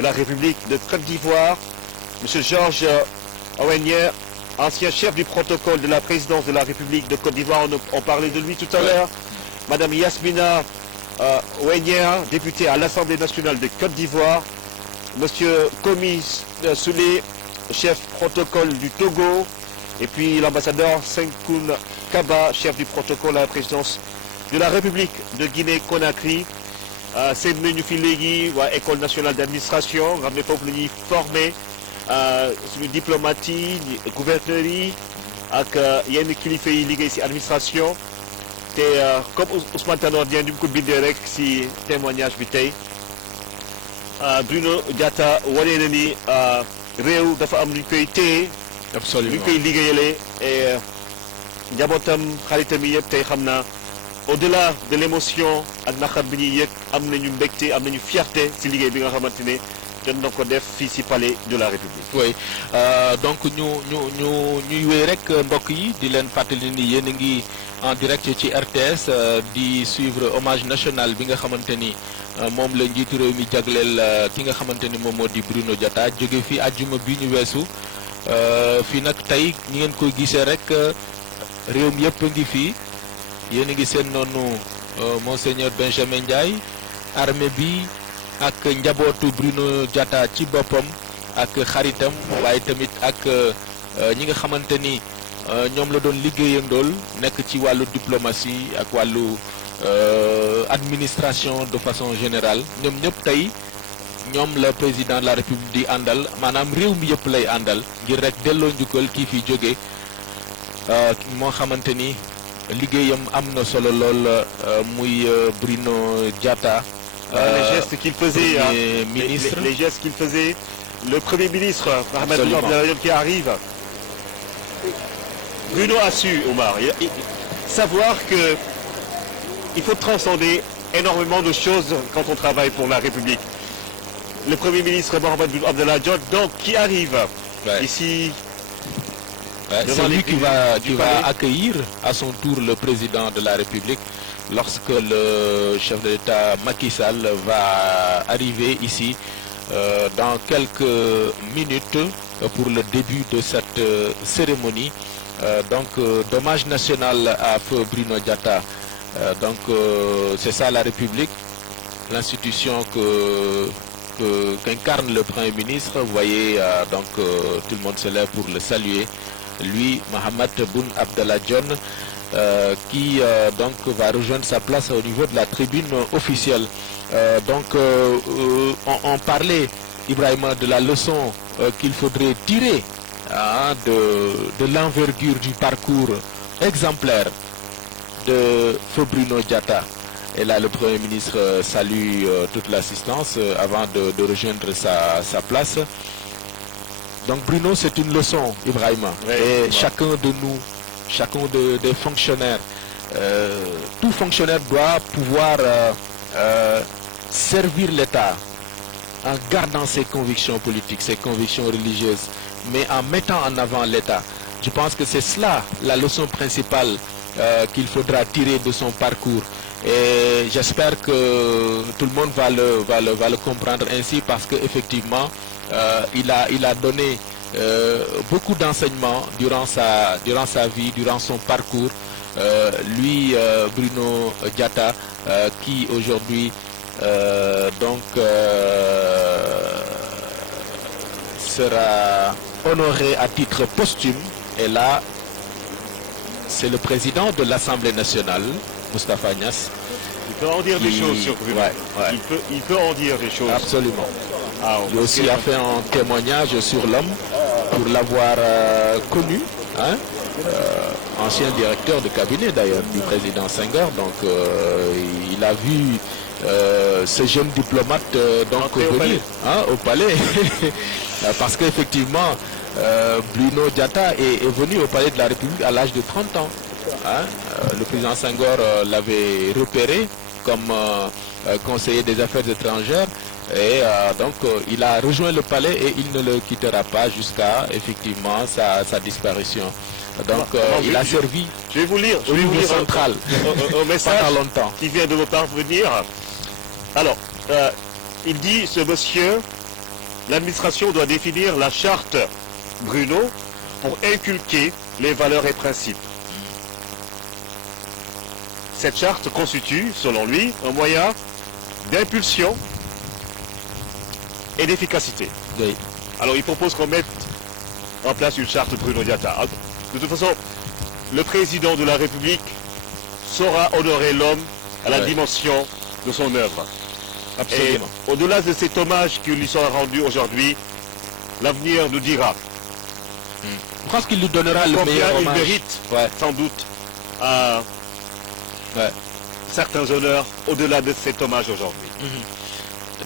de la République de Côte d'Ivoire, M. Georges Owenyer, ancien chef du protocole de la présidence de la République de Côte d'Ivoire, on parlait de lui tout à l'heure, Mme Yasmina Owenyer, députée à l'Assemblée nationale de Côte d'Ivoire, M. Komi Soulé, chef protocole du Togo, et puis l'ambassadeur Senkoun Kaba, chef du protocole à la présidence de la République de Guinée-Conakry. C'est ñu fi léegi waa école nationale d'administration nga xam ne foofu la ñuy formé suñu diplomate yi gouverneurs yi ak yenn kilifa yi liggéey ci administration te comme Ousmane Tanor Dieng ni mu ko bindee rek ci témoignage bi tey Bruno Diatta wane na ni réew dafa am lu ñu koy téye. absolument lu ñu koy liggéeyalee et njabootam xaritam yi yëpp tey xam naa. Au-delà de l'émotion ak naqar bi ñuy yëg am nañu mbégte am nañu fierté ci liggéey bi nga xamante ne jot na ko def fii ci palais de la République. oui donc ñuy wéy rek mbokk yi di leen fàttali ni yéen a ngi en direct ci RTS di suivre hommage national bi nga xamante ni moom la njiitu réew mi jagleel ki nga xamante ni moom moo di Bruno Diatta jóge fi àjjuma bi ñu weesu fii nag tey ñi ngeen koy gisee rek réew mi yëpp a ngi fii. yéen a ngi seen noonu monseigneur Benjamin Ndiaye armée bi ak njabootu Bruno Diatta ci boppam ak xaritam waaye tamit ak ñi nga xamante ni ñoom la doon liggéeyandool nekk ci wàllu diplomatie ak wàllu administration de façon générale ñoom ñëpp tey ñoom la président de la République di àndal maanaam réew mi yëpp lay àndal ngir rek delloo njukkal kii fi jóge moo xamante ni liggéeyam am na solo lool muy Bruno Diatta. Les gestes qu'il faisait, les gestes qu'il faisait, le Premier ministre Mohamed Boun Abdallah Dionne qui arrive. Bruno a su, Omar, savoir que il faut transcender énormément de choses quand on travaille pour la République. Le Premier ministre Mohamed Boun Abdallah Dionne, donc, qui arrive ici. C'est lui qui va accueillir à son tour le président de la République lorsque le chef de l'État Macky Sall va arriver ici dans quelques minutes pour le début de cette cérémonie. D'hommage national à feu Bruno Diatta. C'est ça la République, l'institution qu'incarne le Premier ministre. Vous voyez, tout le monde se lève pour le saluer. Lui, Mohamed Boun Abdallah Dionne, qui va rejoindre sa place au niveau de la tribune officielle. On parlait, Ibrahima, de la leçon qu'il faudrait tirer de l'envergure du parcours exemplaire de feu Bruno Diatta. Et là, le Premier ministre salue toute l'assistance avant de rejoindre sa place. Donc Bruno, c'est une leçon, Ibrahima. Et chacun de nous, chacun des fonctionnaires, tout fonctionnaire doit pouvoir servir l'État en gardant ses convictions politiques, ses convictions religieuses, mais en mettant en avant l'État. Je pense que c'est cela la leçon principale qu'il faudra tirer de son parcours. Et j'espère que tout le monde va le comprendre ainsi parce qu'effectivement, il a donné beaucoup d'enseignements durant sa vie, durant son parcours. Lui, Bruno Diatta, qui aujourd'hui sera honoré à titre posthume. Et là, c'est le président de l'Assemblée nationale, Moustapha Niasse. Il peut en dire des choses sur Bruno. Il peut en dire des choses. Absolument. Il aussi a fait un témoignage sur l'homme pour l'avoir connu, ancien directeur de cabinet d'ailleurs du président Senghor. Donc il a vu ce jeune diplomate venir au palais. Parce qu'effectivement, Bruno Diatta est venu au palais de la République à l'âge de 30 ans. Le président Senghor l'avait repéré comme conseiller des affaires étrangères. Et il a rejoint le palais et il ne le quittera pas jusqu'à effectivement sa disparition. Donc il a servi au niveau central un message pendant longtemps. Qui vient de me parvenir. Alors, il dit, ce monsieur, l'administration doit définir la charte Bruno pour inculquer les valeurs et principes. Cette charte constitue, selon lui, un moyen d'impulsion et d'efficacité. Oui. Alors il propose qu'on mette en place une charte Bruno Diatta. De toute façon, le président de la République saura honorer l'homme à la dimension de son œuvre. Absolument. Et au-delà de cet hommage qui lui sera rendu aujourd'hui, l'avenir nous dira Je pense qu'il lui donnera le combien meilleur il hommage. mérite Ouais. sans doute certains honneurs au-delà de cet hommage aujourd'hui.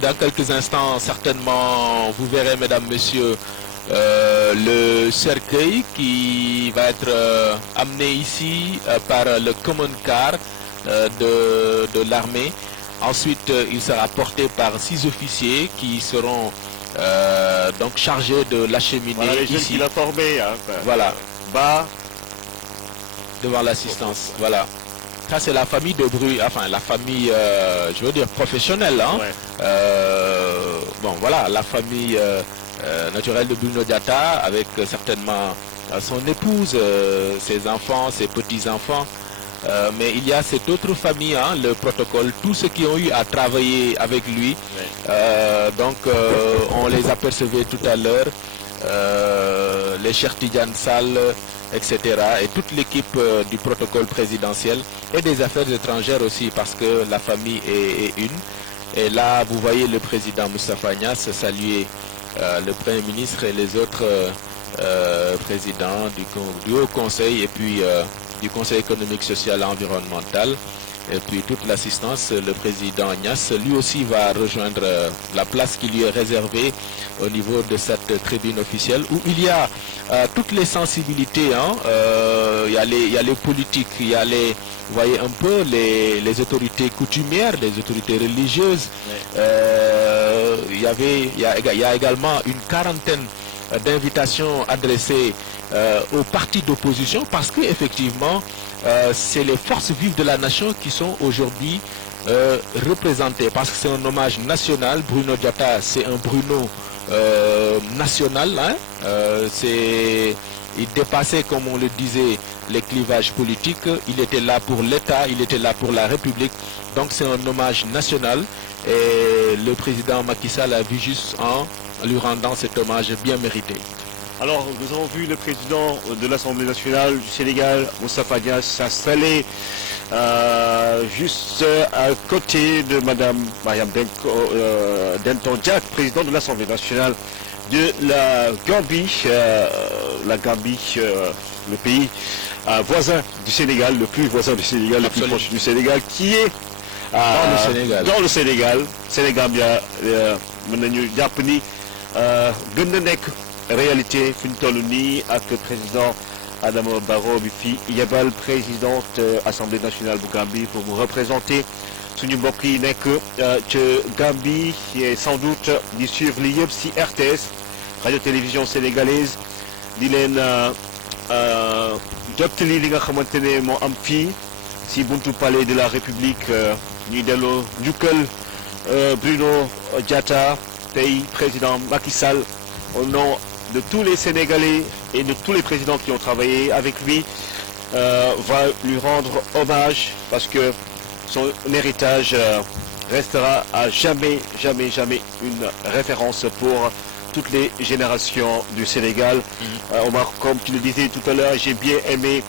Dans quelques instants, certainement, vous verrez, mesdames, messieurs, le cercueil qui va être amené ici par le common car de l'armée. Ensuite, il sera porté par 6 officiers qui seront donc chargés de l'acheminer Voilà les jeunes ici, qu'il a formés. Voilà. Bas, devant l'assistance. Voilà. Ça, c'est la famille de Bru, enfin la famille, je veux dire, professionnelle. Hein. Ouais. Bon, voilà, la famille naturelle de Bruno Diatta, avec certainement son épouse, ses enfants, ses petits-enfants. Mais il y a cette autre famille, hein, le protocole, tous ceux qui ont eu à travailler avec lui. Donc, on les apercevait tout à l'heure, les Cheikh Tidiane Sall, etc. Et toute l'équipe du protocole présidentiel et des affaires étrangères aussi, parce que la famille est une. Et là, vous voyez le président Moustapha Niasse saluer le Premier ministre et les autres présidents du Haut Conseil et puis du Conseil économique, social et environnemental. Et puis toute l'assistance, le président Niasse, lui aussi va rejoindre la place qui lui est réservée au niveau de cette tribune officielle où il y a toutes les sensibilités. Hein, il y a les politiques, il y a vous voyez un peu les autorités coutumières, les autorités religieuses. Il y a également une quarantaine d'invitations adressées aux partis d'opposition parce qu'effectivement, c'est les forces vives de la nation qui sont aujourd'hui représentées parce que c'est un hommage national. Bruno Diatta, c'est un Bruno national. Hein, il dépassait, comme on le disait, les clivages politiques. Il était là pour l'État, il était là pour la République. Donc c'est un hommage national et le président Macky Sall a vu juste en lui rendant cet hommage bien mérité. Alors, nous avons vu le président de l'Assemblée nationale du Sénégal, Moustapha Niasse, s'installer juste à côté de Madame Mariam Denton Diack, président de l'Assemblée nationale de la Gambie. La Gambie, le pays voisin du Sénégal, le plus voisin du Sénégal, le plus proche du Sénégal, qui est dans le Sénégal. Sénégambia, mën nañu jàpp ni gën na nekk réalité fi ñu toll nii ak président Adama Barrow bi fi yebal présidente Assemblée nationale bu Gambie pour mu représenter suñu mbokk yi nekk ca Gambie et sans doute di suivre li yëpp si RTS radio télévision sénégalaise di leen jottali li nga xamante ne moo am fii si buntu palais de la République ñuy delloo njukkal Bruno Diatta tey président Macky Sall au nom de tous les Sénégalais et de tous les présidents qui ont travaillé avec lui va lui rendre hommage parce que son héritage restera à jamais une référence pour toutes les générations du Sénégal. Omar, comme tu le disais tout à l'heure, j'ai bien aimé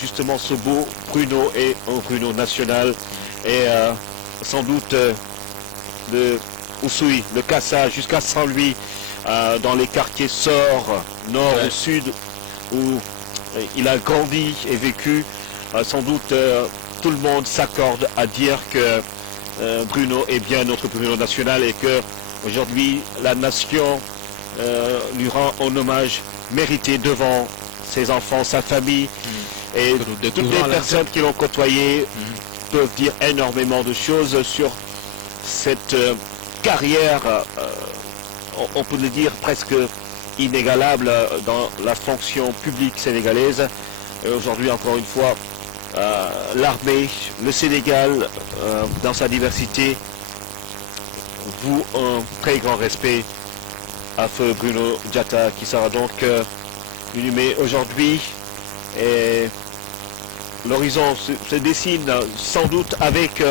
justement ce beau Bruno et un Bruno national et sans doute de Oussouye, le Kassa jusqu'à Saint-Louis, dans les quartiers Sor, nord ou sud, où il a grandi et vécu. Sans doute, tout le monde s'accorde à dire que Bruno est bien notre Bruno national et que aujourd'hui la nation lui rend un hommage mérité devant ses enfants, sa famille et toutes les personnes qui l'ont côtoyé peuvent dire énormément de choses sur cette carrière, on peut le dire presque inégalable dans la fonction publique sénégalaise. Et aujourd'hui, encore une fois, l'armée, le Sénégal, dans sa diversité, voue un très grand respect à feu Bruno Diatta qui sera donc inhumé aujourd'hui. Et l'horizon se dessine sans doute avec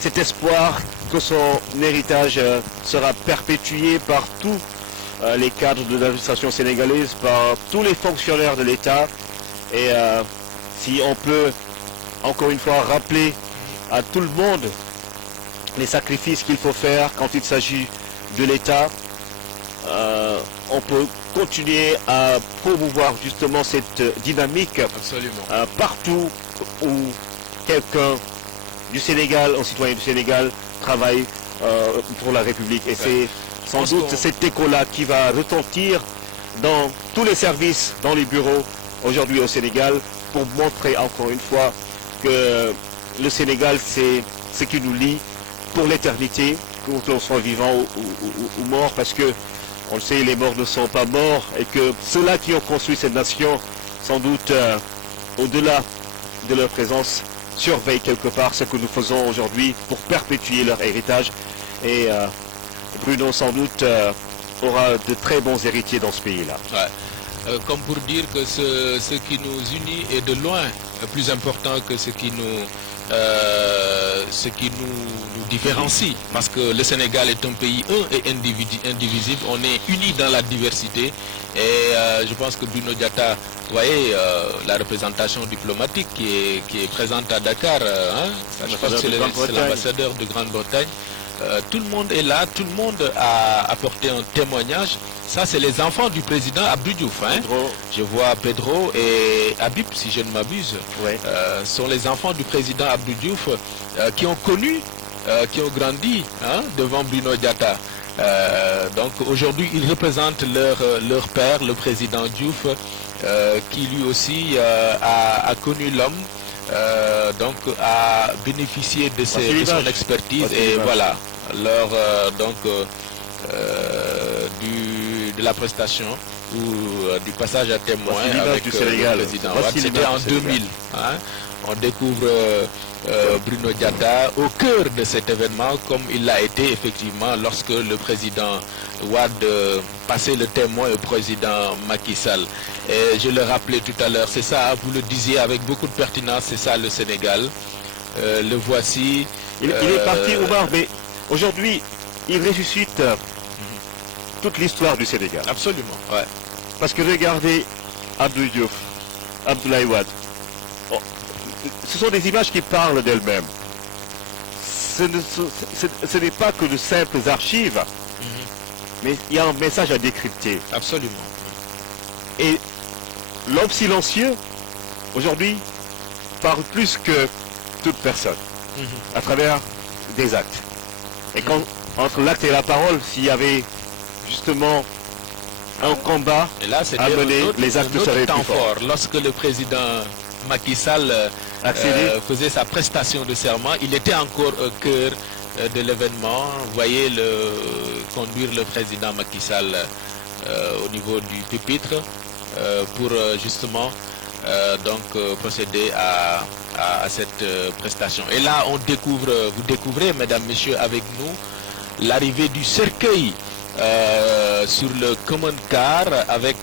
cet espoir que son héritage sera perpétué par tous les cadres de l'administration sénégalaise, par tous les fonctionnaires de l'État. Et si on peut encore une fois rappeler à tout le monde les sacrifices qu'il faut faire quand il s'agit de l'État, on peut continuer à promouvoir justement cette dynamique. Absolument. Partout où quelqu'un du Sénégal, un citoyen du Sénégal, travaille pour la République. Et c'est sans doute cet écho-là qui va retentir dans tous les services, dans les bureaux aujourd'hui au Sénégal, pour montrer encore une fois que le Sénégal, c'est ce qui nous lie pour l'éternité, que l'on soit vivant ou mort, parce que on le sait, les morts ne sont pas morts, et que ceux-là qui ont construit cette nation, sans doute au-delà de leur présence, surveillent quelque part ce que nous faisons aujourd'hui pour perpétuer leur héritage. Et Bruno, sans doute, aura de très bons héritiers dans ce pays-là. Ouais. Comme pour dire que ce qui nous unit est de loin plus important que ce qui nous différencie, parce que le Sénégal est un pays un et indivisible. On est unis dans la diversité, et je pense que Bruno Diatta, vous voyez la représentation diplomatique qui est présente à Dakar, je pense que c'est l'ambassadeur de Grande-Bretagne. Tout le monde est là, tout le monde a apporté un témoignage. Ça, c'est les enfants du président Abdou Diouf. Je vois Pedro et Habib, si je ne m'abuse. Ouais. Sont les enfants du président Abdou Diouf qui ont connu, qui ont grandi devant Bruno Diatta. Donc aujourd'hui, ils représentent leur père, le président Diouf, qui lui aussi a connu l'homme. Donc a bénéficié de son expertise, et voilà de la prestation ou du passage à témoin avec le président. C'était en 2000. On découvre Bruno Diatta au cœur de cet événement, comme il l'a été effectivement lorsque le président Wade passait le témoin au président Macky Sall. Et je le rappelais tout à l'heure, c'est ça, vous le disiez avec beaucoup de pertinence, c'est ça le Sénégal. Le voici. Il est parti, Omar, mais aujourd'hui, il ressuscite toute l'histoire du Sénégal. Absolument, ouais. Parce que regardez Abdou Diouf, Abdoulaye Wade. Ce sont des images qui parlent d'elles-mêmes. Ce n'est pas que de simples archives, mais il y a un message à décrypter. Absolument. Et l'homme silencieux, aujourd'hui, parle plus que toute personne, à travers des actes. Et quand, entre l'acte et la parole, s'il y avait justement un combat à mener, les actes seraient plus forts. Lorsque le président Macky Sall faisait sa prestation de serment, il était encore au cœur de l'événement. Vous voyez conduire le président Macky Sall au niveau du pupitre pour justement procéder à cette prestation. Et là, vous découvrez, mesdames, messieurs, avec nous, l'arrivée du cercueil sur le common car avec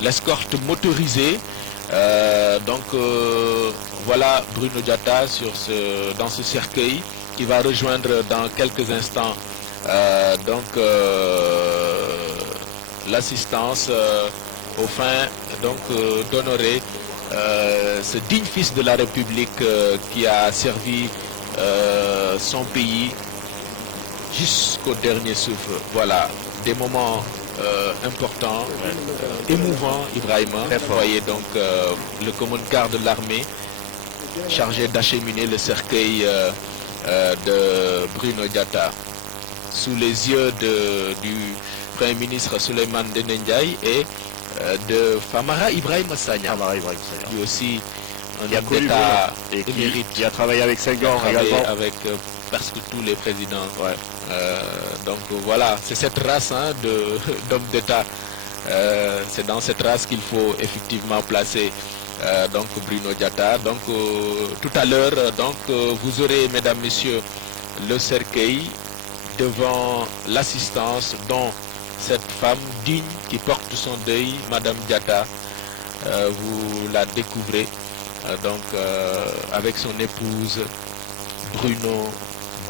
l'escorte motorisée. Voilà Bruno Diatta dans ce cercueil qui va rejoindre dans quelques instants l'assistance au fin d'honorer ce digne fils de la République qui a servi son pays jusqu'au dernier souffle. Voilà, des moments importants, émouvants, Ibrahima. Vous voyez donc le commandant car de l'armée chargé d'acheminer le cercueil de Bruno Diatta sous les yeux du Premier ministre Souleymane Ndéné Ndiaye et de Famara Ibrahima Sagna. Lui aussi un homme d'État émérite. Qui a travaillé avec Senghor également. Avec presque tous les présidents. Ouais. Donc voilà, c'est cette race d'hommes d'État. C'est dans cette race qu'il faut effectivement placer Bruno Diatta. Donc tout à l'heure, vous aurez, mesdames, messieurs, le cercueil devant l'assistance dont cette femme digne qui porte son deuil, Madame Diatta. Vous la découvrez donc avec son épouse Bruno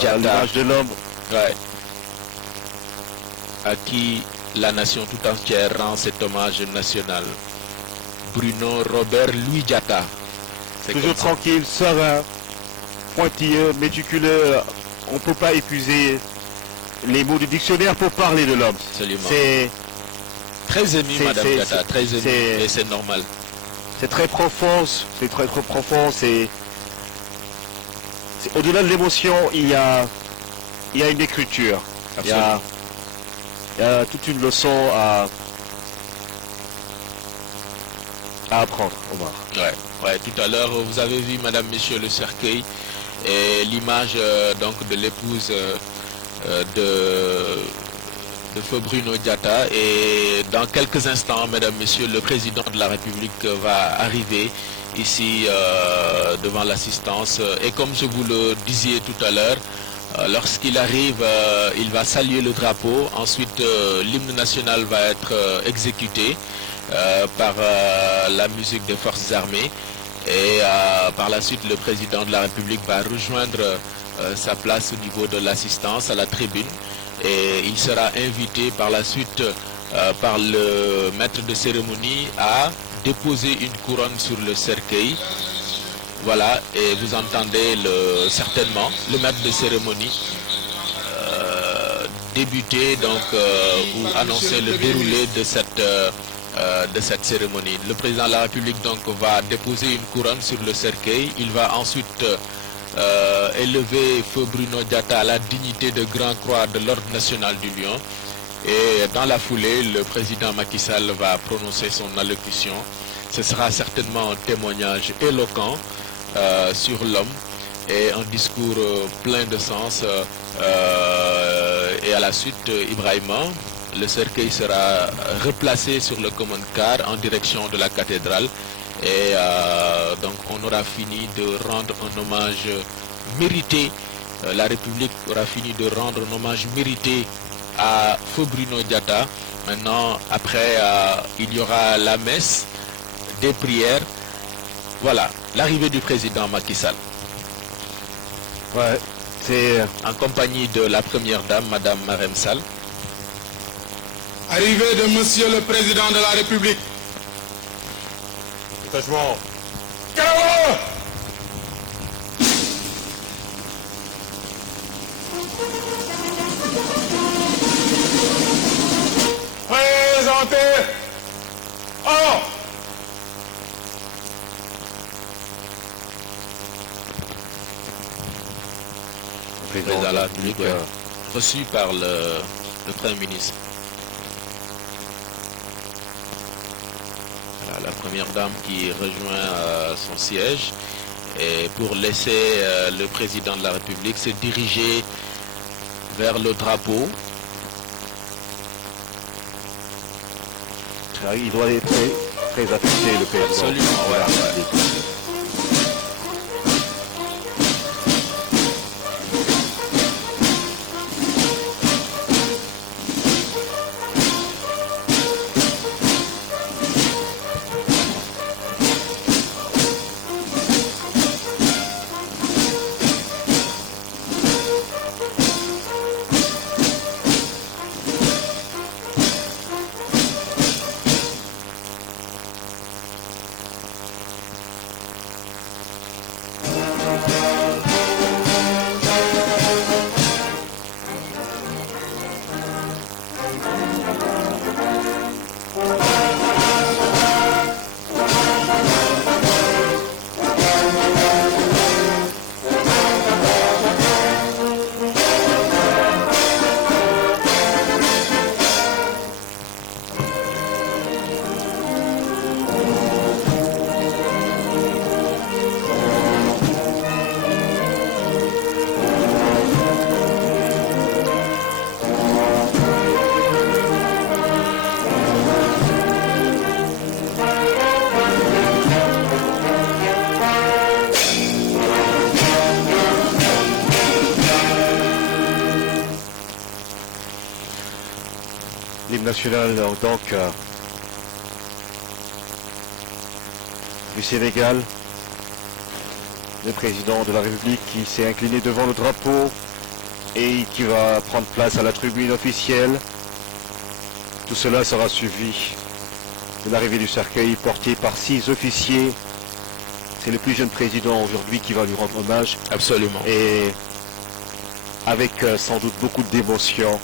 Voilà Diatta, l'image de l'homme. ouais, à qui la nation tout entière rend cet hommage national. Bruno Robert Louis Diatta. C'est Toujours comme ça. tranquille, serein, pointilleux, méticuleux. On ne peut pas épuiser les mots du dictionnaire pour parler de l'homme. Absolument. C'est Très ému, Madame Diatta, très ému, c'est- et c'est normal. très profond, c'est très profond, au-delà de l'émotion, il y a une écriture. Il y a toute une leçon à apprendre, Omar. Ouais, tout à l'heure, vous avez vu, Madame, Messieurs, le cercueil et l'image donc de l'épouse de feu Bruno Diatta. Et dans quelques instants, Mesdames, Messieurs, le président de la République va arriver ici devant l'assistance. Et comme je vous le disais tout à l'heure, lorsqu'il arrive, il va saluer le drapeau. Ensuite, l'hymne national va être exécuté par la musique des forces armées. Et par la suite, le président de la République va rejoindre sa place au niveau de l'assistance à la tribune. Et il sera invité par la suite par le maître de cérémonie à déposer une couronne sur le cercueil. Voilà, et vous entendez certainement le maître de cérémonie débuter donc ou annoncer le déroulé de cette cérémonie. Le président de la République donc va déposer une couronne sur le cercueil. Il va ensuite élever feu Bruno Diatta à la dignité de Grand Croix de l'Ordre national du Lion. Et dans la foulée, le président Macky Sall va prononcer son allocution. Ce sera certainement un témoignage éloquent sur l'homme et un discours plein de sens. Et à la suite, Ibrahima, le cercueil sera replacé sur le command car en direction de la cathédrale. Et donc on aura fini de rendre un hommage mérité. La République aura fini de rendre un hommage mérité à feu Bruno Diatta. Maintenant, après, il y aura la messe, des prières. Voilà, l'arrivée du président Macky Sall. Ouais, c'est En compagnie de la première dame, Madame Marème Sall. Arrivée de Monsieur le Président de la République. Détachement. Calme! Présentez. Oh! le Président de la République, ouais, reçu par le Premier ministre. Voilà, la première dame qui rejoint son siège et pour laisser le président de la République se diriger vers le drapeau. Il doit être très affecté, le président. Absolument, de la ouais. République. l'hymne national donc du Sénégal, le président de la République qui s'est incliné devant le drapeau et qui va prendre place à la tribune officielle. Tout cela sera suivi de l'arrivée du cercueil porté par 6 officiers. C'est le plus jeune président aujourd'hui qui va lui rendre hommage. Absolument. Et avec sans doute beaucoup d'émotion,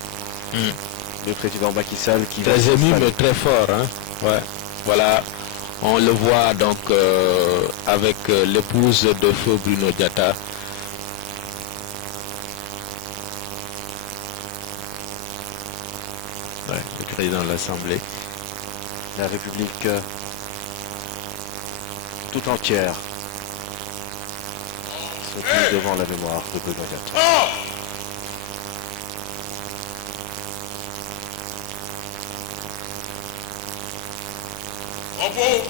le président Macky Sall qui va très ému s'installer. mais très fort. Hein? Ouais. Voilà, on le voit donc avec l'épouse de feu Bruno Diatta. Ouais, le président de l'Assemblée. La République tout entière se tient devant la mémoire de Bruno Diatta. Oh! Repos.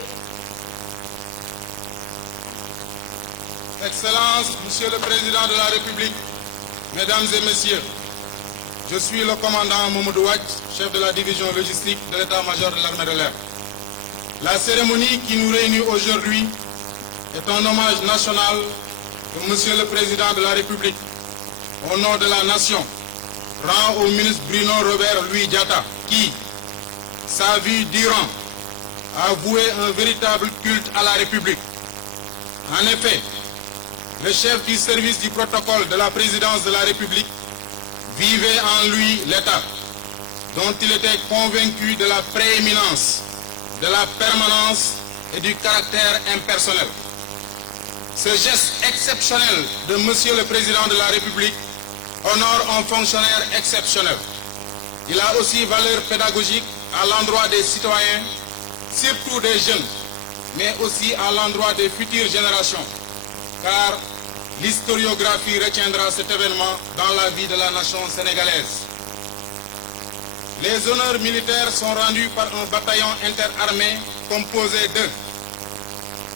Excellence, Monsieur le Président de la République, Mesdames et Messieurs, je suis le commandant Mamadou Ouad, chef de la division logistique de l'état-major de l'armée de l'air. La cérémonie qui nous réunit aujourd'hui est un hommage national que Monsieur le Président de la République, au nom de la nation, rend au ministre Bruno Robert Louis Diatta, qui, sa vie durant, a voué un véritable culte à la République. En effet, le chef du service du protocole de la présidence de la République vivait en lui l'État, dont il était convaincu de la prééminence, de la permanence et du caractère impersonnel. Ce geste exceptionnel de Monsieur le Président de la République honore un fonctionnaire exceptionnel. Il a aussi valeur pédagogique à l'endroit des citoyens, surtout des jeunes, mais aussi à l'endroit des futures générations, car l'historiographie retiendra cet événement dans la vie de la nation sénégalaise. Les honneurs militaires sont rendus par un bataillon interarmé composé de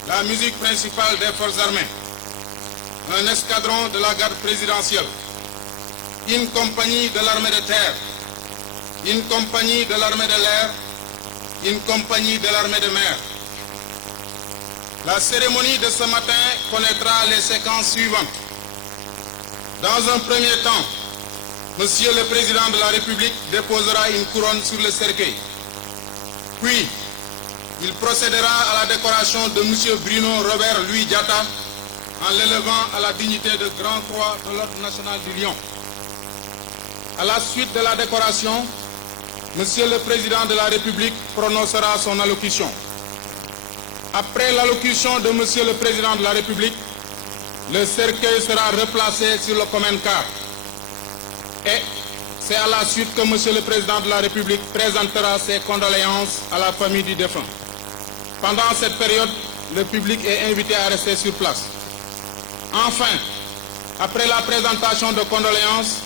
la musique principale des forces armées, un escadron de la garde présidentielle, une compagnie de l'armée de terre, une compagnie de l'armée de l'air, une compagnie de l'armée de mer. La cérémonie de ce matin connaîtra les séquences suivantes. Dans un premier temps, Monsieur le Président de la République déposera une couronne sur le cercueil. Puis, il procédera à la décoration de Monsieur Bruno Robert Louis Diatta en l'élevant à la dignité de Grand Croix de l'Ordre national du Lion. À la suite de la décoration, Monsieur le Président de la République prononcera son allocution. Après l'allocution de Monsieur le Président de la République, le cercueil sera replacé sur le common car. Et c'est à la suite que Monsieur le Président de la République présentera ses condoléances à la famille du défunt. Pendant cette période, le public est invité à rester sur place. Enfin, après la présentation de condoléances,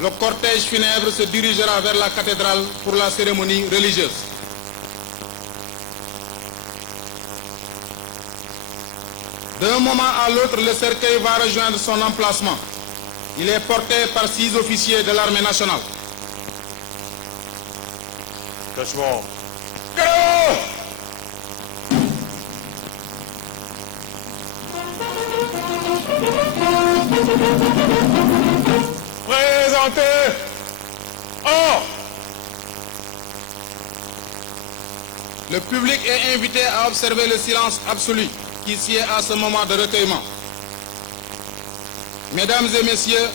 le cortège funèbre se dirigera vers la cathédrale pour la cérémonie religieuse. D'un moment à l'autre, le cercueil va rejoindre son emplacement. Il est porté par 6 officiers de l'armée nationale. Cachement. Présentez. Oh! Le public est invité à observer le silence absolu qui sied à ce moment de recueillement. Mesdames et messieurs,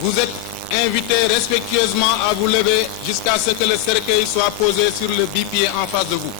vous êtes invités respectueusement à vous lever jusqu'à ce que le cercueil soit posé sur le bipied en face de vous.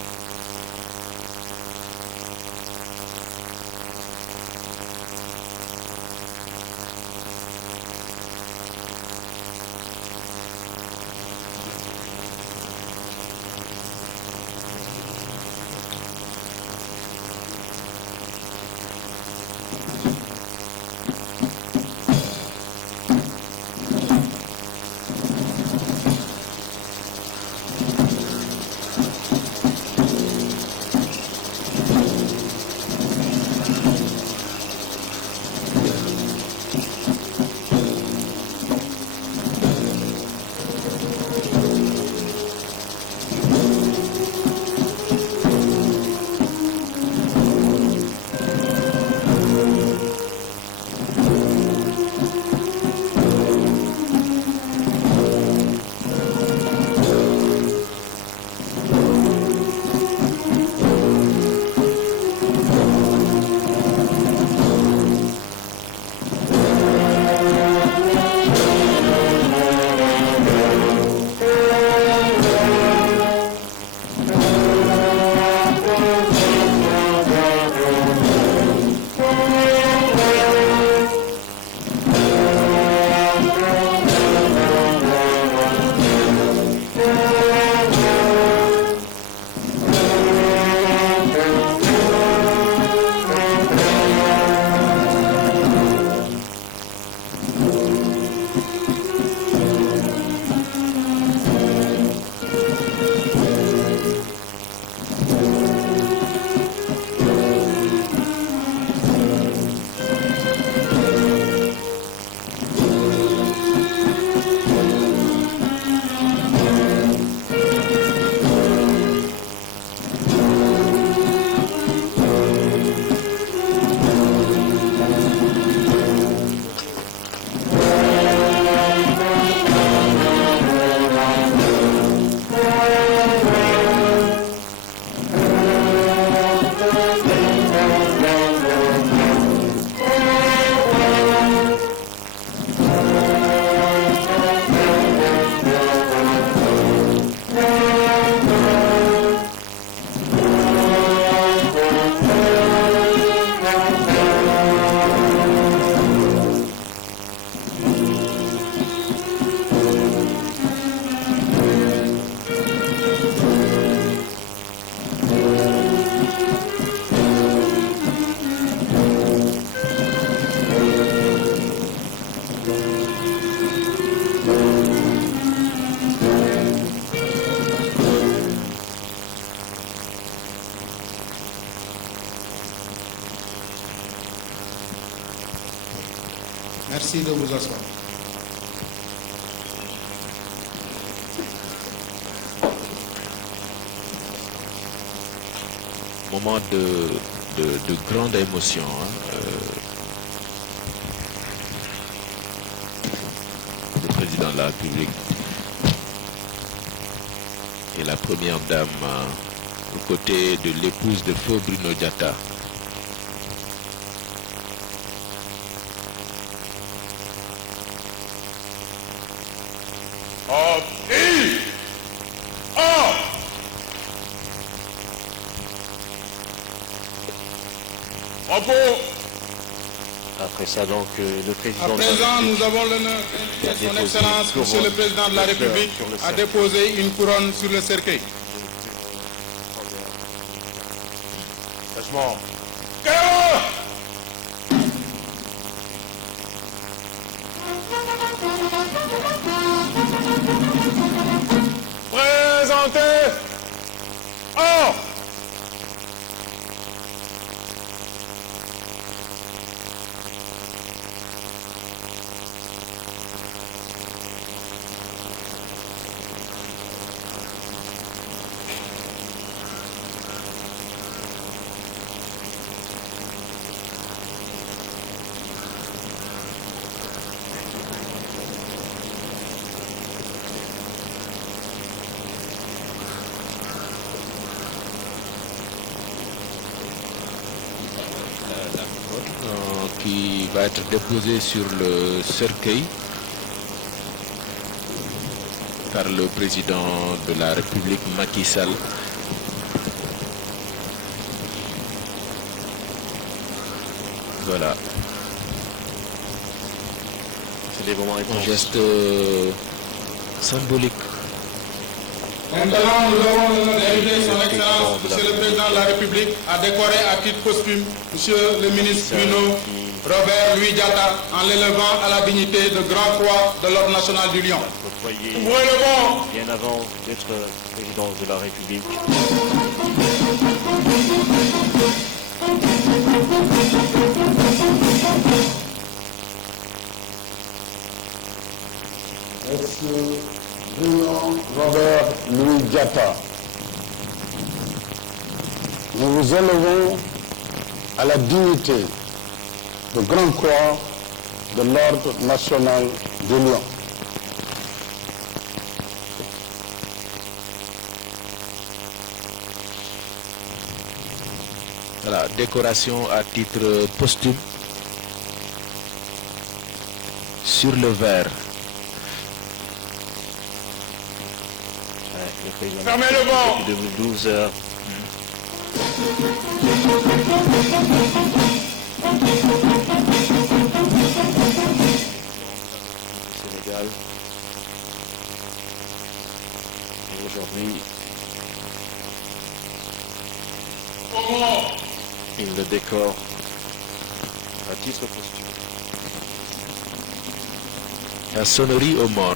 Merci de vous asseoir. Moment de grande émotion. Le président de la République et la première dame aux côtés de l'épouse de feu Bruno Diatta. Après ça, donc, le président... À présent, nous avons l'honneur d'inviter son Excellence, Monsieur le Président de la République, à déposer une couronne sur le cercueil. Franchement. Présentez. Or. Qui va être déposé sur le cercueil par le président de la République Macky Sall. Voilà. C'est des moments Un geste symbolique. Maintenant, nous avons l'honneur d'inviter son Excellence, Monsieur le Président de la République, à décorer à titre posthume Monsieur le ministre Bruno Robert Louis Diatta en l'élevant à la dignité de Grand Croix de l'Ordre national du Lion. Bien avant d'être président de la République. Monsieur Bruno Robert Louis Diatta, nous vous élevons à la dignité de Grand Croix de l'Ordre national du Lion. Voilà, décoration à titre posthume sur le verre. Fermez le banc. Depuis 2012. Sénégal. Et aujourd'hui, il le décore à titre posthume. La sonnerie aux morts.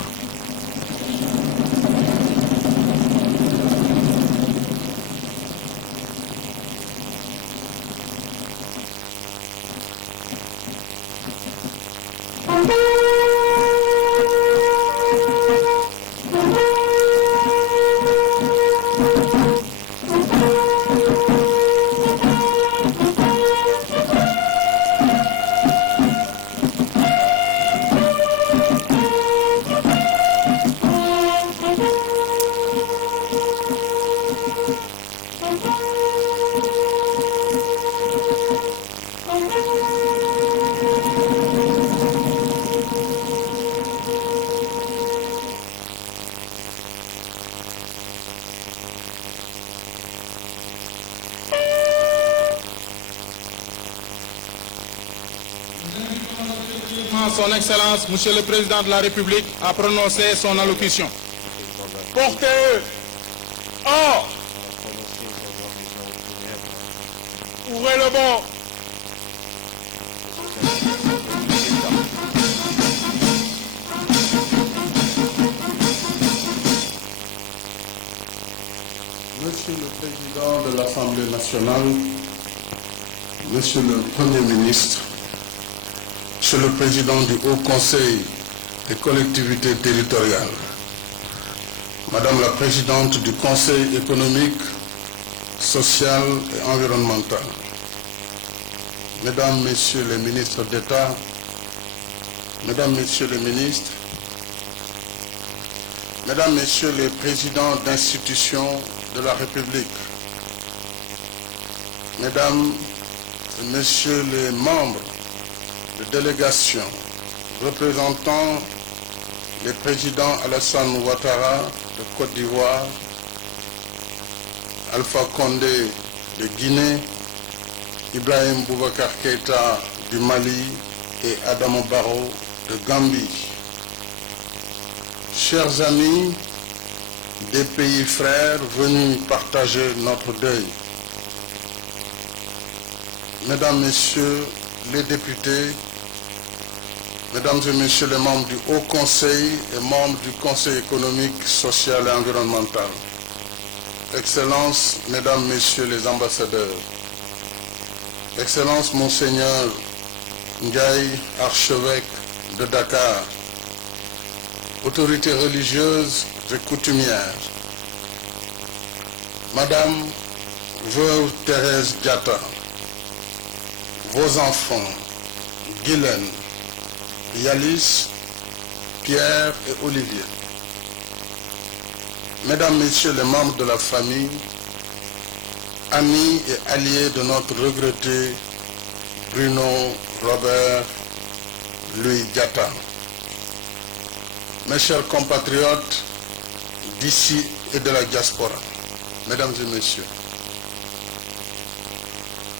Son Excellence, Monsieur le Président de la République, a prononcé son allocution. Portez or. Ouvrez le banc. Monsieur le Président de l'Assemblée nationale, Monsieur le Premier ministre, Monsieur le Président du Haut Conseil des collectivités territoriales, Madame la Présidente du Conseil économique, social et environnemental, Mesdames, Messieurs les ministres d'État, Mesdames, Messieurs les ministres, Mesdames, Messieurs les présidents d'institutions de la République, Mesdames et Messieurs les membres de délégations représentant les présidents Alassane Ouattara de Côte d'Ivoire, Alpha Condé de Guinée, Ibrahim Boubacar Keïta du Mali et Adama Barrow de Gambie. Chers amis des pays frères venus partager notre deuil, Mesdames, Messieurs les députés, Mesdames et Messieurs les membres du Haut Conseil et membres du Conseil économique, social et environnemental, Excellences, Mesdames, Messieurs les ambassadeurs, Excellences Monseigneur Ndiaye, archevêque de Dakar, autorités religieuses et coutumières, Madame veuve Thérèse Diatta, vos enfants, Guylaine, Yalis, Pierre et Olivier, Mesdames, Messieurs les membres de la famille, amis et alliés de notre regretté Bruno Robert Louis Diatta, mes chers compatriotes d'ici et de la diaspora, Mesdames et Messieurs,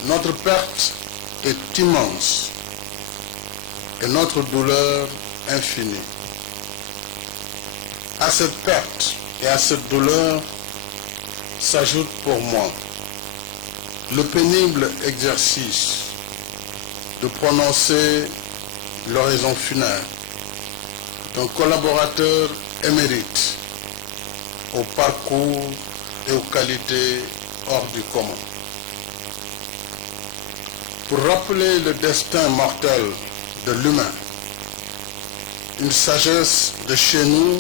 notre perte est immense et notre douleur infinie. À cette perte et à cette douleur s'ajoute pour moi le pénible exercice de prononcer l'oraison funèbre d'un collaborateur émérite au parcours et aux qualités hors du commun. Pour rappeler le destin mortel de l'humain, une sagesse de chez nous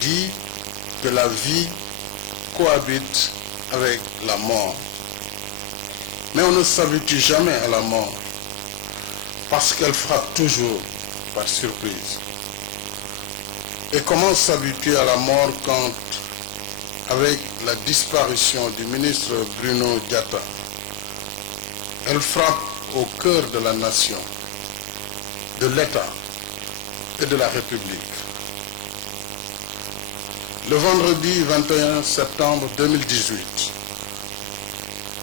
dit que la vie cohabite avec la mort. Mais on ne s'habitue jamais à la mort parce qu'elle frappe toujours par surprise. Et comment s'habituer à la mort quand, avec la disparition du ministre Bruno Diatta, elle frappe au cœur de la nation, de l'État et de la République. Le vendredi 21 septembre 2018,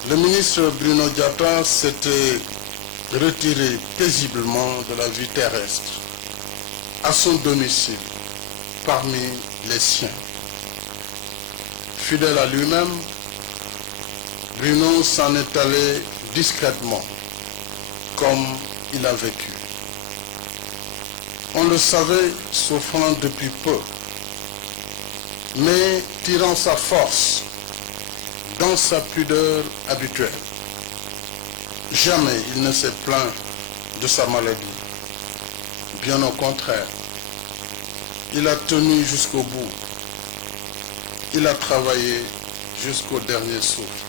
le ministre Bruno Diatta s'était retiré paisiblement de la vie terrestre à son domicile parmi les siens. Fidèle à lui-même, Bruno s'en est allé discrètement, comme il a vécu. On le savait souffrant depuis peu, mais tirant sa force dans sa pudeur habituelle. Jamais il ne s'est plaint de sa maladie. Bien au contraire, il a tenu jusqu'au bout. Il a travaillé jusqu'au dernier souffle.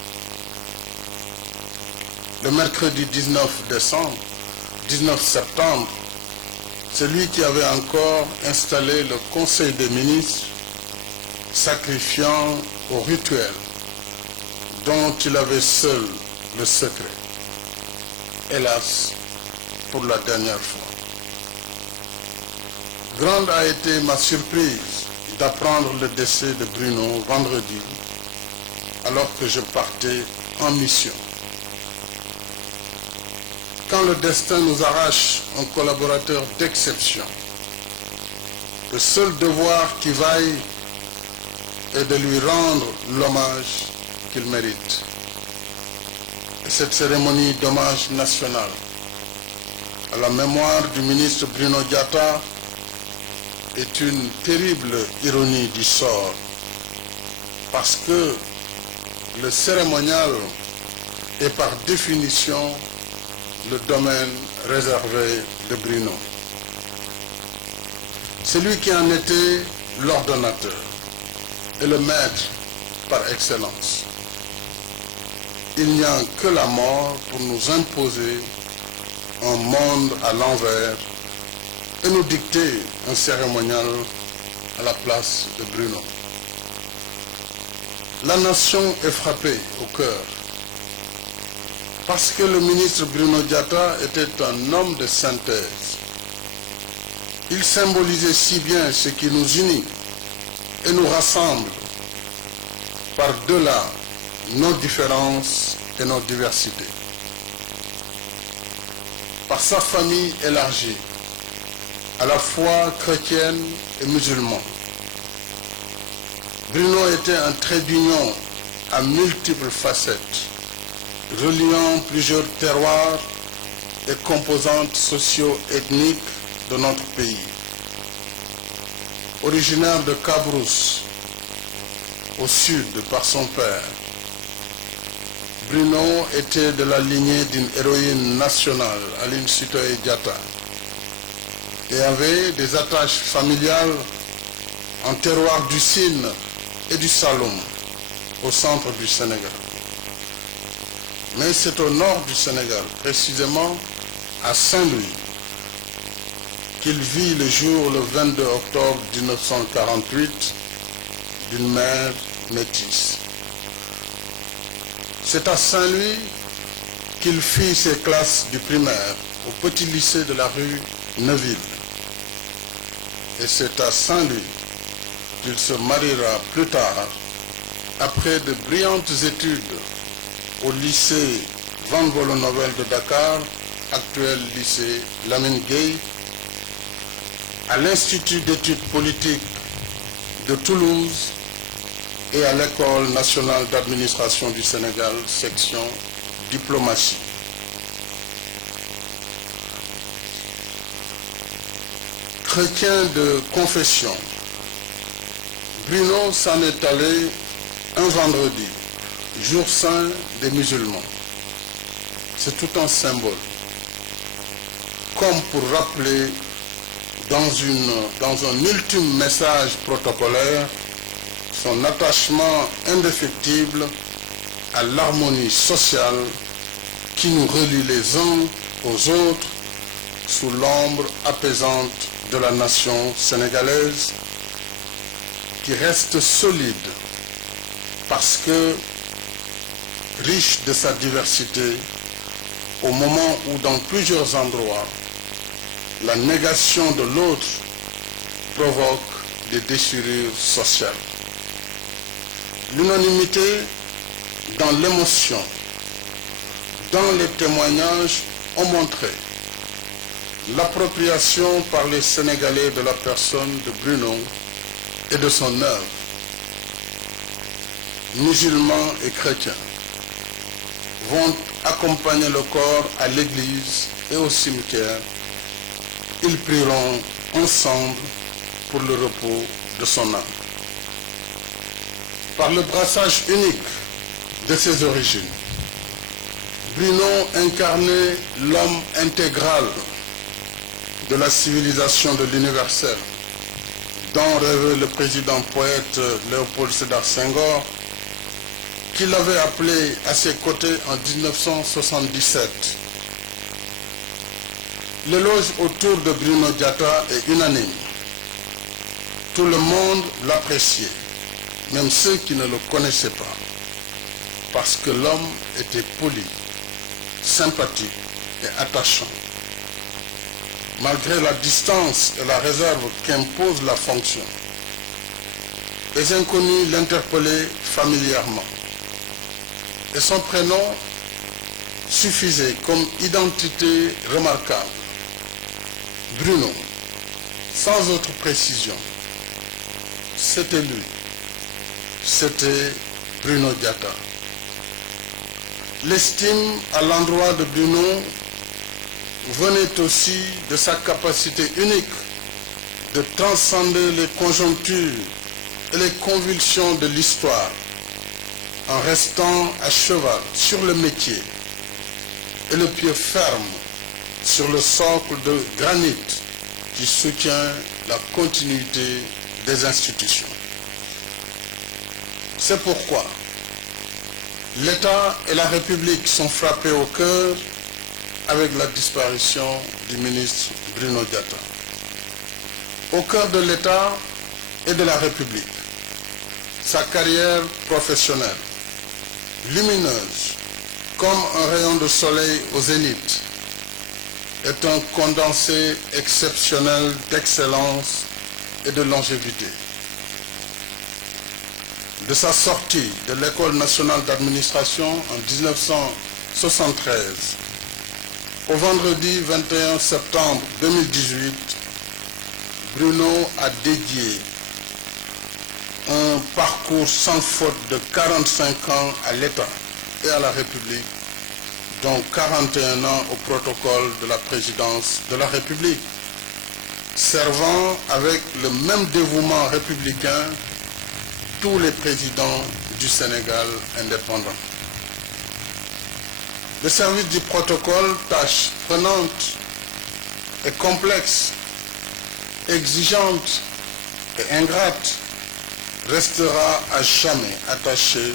Le mercredi 19 septembre, c'est lui qui avait encore installé le Conseil des ministres, sacrifiant au rituel dont il avait seul le secret. Hélas, pour la dernière fois. Grande a été ma surprise d'apprendre le décès de Bruno vendredi, alors que je partais en mission. Quand le destin nous arrache un collaborateur d'exception, le seul devoir qui vaille est de lui rendre l'hommage qu'il mérite. Et cette cérémonie d'hommage national à la mémoire du ministre Bruno Diatta est une terrible ironie du sort, parce que le cérémonial est par définition le domaine réservé de Bruno. C'est lui qui en était l'ordonnateur et le maître par excellence. Il n'y a que la mort pour nous imposer un monde à l'envers et nous dicter un cérémonial à la place de Bruno. La nation est frappée au cœur parce que le ministre Bruno Diatta était un homme de synthèse. Il symbolisait si bien ce qui nous unit et nous rassemble par-delà nos différences et nos diversités. Par sa famille élargie, à la fois chrétienne et musulmane, Bruno était un trait d'union à multiples facettes, reliant plusieurs terroirs et composantes socio-ethniques de notre pays. Originaire de Cabrousse, au sud par son père, Bruno était de la lignée d'une héroïne nationale, Aline Sitoé Diatta, et avait des attaches familiales en terroir du Sine et du Saloum, au centre du Sénégal. Mais c'est au nord du Sénégal, précisément à Saint-Louis, qu'il vit le jour le 22 octobre 1948 d'une mère métisse. C'est à Saint-Louis qu'il fit ses classes du primaire au petit lycée de la rue Neuville. Et c'est à Saint-Louis qu'il se mariera plus tard, après de brillantes études au lycée Van Vollenhoven de Dakar, actuel lycée Lamine Gueye, à l'Institut d'études politiques de Toulouse et à l'École nationale d'administration du Sénégal, section diplomatie. Chrétien de confession, Bruno s'en est allé un vendredi, jour saint des musulmans. C'est tout un symbole, comme pour rappeler dans un ultime message protocolaire son attachement indéfectible à l'harmonie sociale qui nous relie les uns aux autres sous l'ombre apaisante de la nation sénégalaise qui reste solide parce que riche de sa diversité au moment où dans plusieurs endroits la négation de l'autre provoque des déchirures sociales. L'unanimité dans l'émotion, dans les témoignages ont montré l'appropriation par les Sénégalais de la personne de Bruno et de son œuvre. Musulmans et chrétiens vont accompagner le corps à l'église et au cimetière. Ils prieront ensemble pour le repos de son âme. Par le brassage unique de ses origines, Bruno incarnait l'homme intégral de la civilisation de l'universel, dont rêvait le président poète Léopold Sédar Senghor, qui l'avait appelé à ses côtés en 1977. L'éloge autour de Bruno Diatta est unanime. Tout le monde l'appréciait, même ceux qui ne le connaissaient pas, parce que l'homme était poli, sympathique et attachant. Malgré la distance et la réserve qu'impose la fonction, les inconnus l'interpellaient familièrement. Et son prénom suffisait comme identité remarquable. Bruno, sans autre précision. C'était lui. C'était Bruno Diatta. L'estime à l'endroit de Bruno venait aussi de sa capacité unique de transcender les conjonctures et les convulsions de l'histoire en restant à cheval sur le métier et le pied ferme sur le socle de granit qui soutient la continuité des institutions. C'est pourquoi l'État et la République sont frappés au cœur avec la disparition du ministre Bruno Diatta. Au cœur de l'État et de la République, sa carrière professionnelle, lumineuse comme un rayon de soleil au zénith, est un condensé exceptionnel d'excellence et de longévité. De sa sortie de l'École nationale d'administration en 1973 au vendredi 21 septembre 2018, Bruno a dédié un parcours sans faute de 45 ans à l'État et à la République, dont 41 ans au protocole de la présidence de la République, servant avec le même dévouement républicain tous les présidents du Sénégal indépendant. Le service du protocole, tâche prenante et complexe, exigeante et ingrate, restera à jamais attaché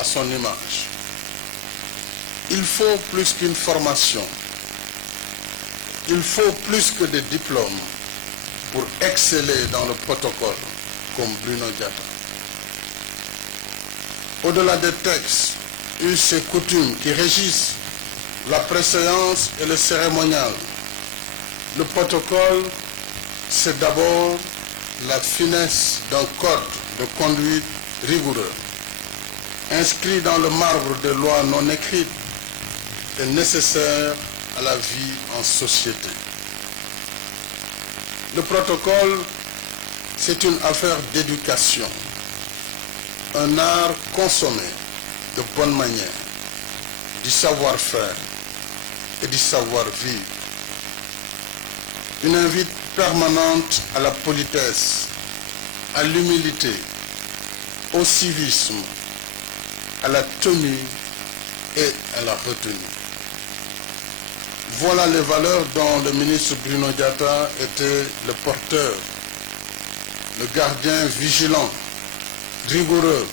à son image. Il faut plus qu'une formation, il faut plus que des diplômes pour exceller dans le protocole comme Bruno Diatta. Au-delà des textes, us et coutumes qui régissent la préséance et le cérémonial, le protocole, c'est d'abord la finesse d'un code de conduite rigoureux, inscrit dans le marbre des lois non écrites et nécessaires à la vie en société. Le protocole, c'est une affaire d'éducation, un art consommé de bonne manière, du savoir-faire et du savoir-vivre. Une invite permanente à la politesse, à l'humilité, au civisme, à la tenue et à la retenue. Voilà les valeurs dont le ministre Bruno Diatta était le porteur, le gardien vigilant, rigoureux,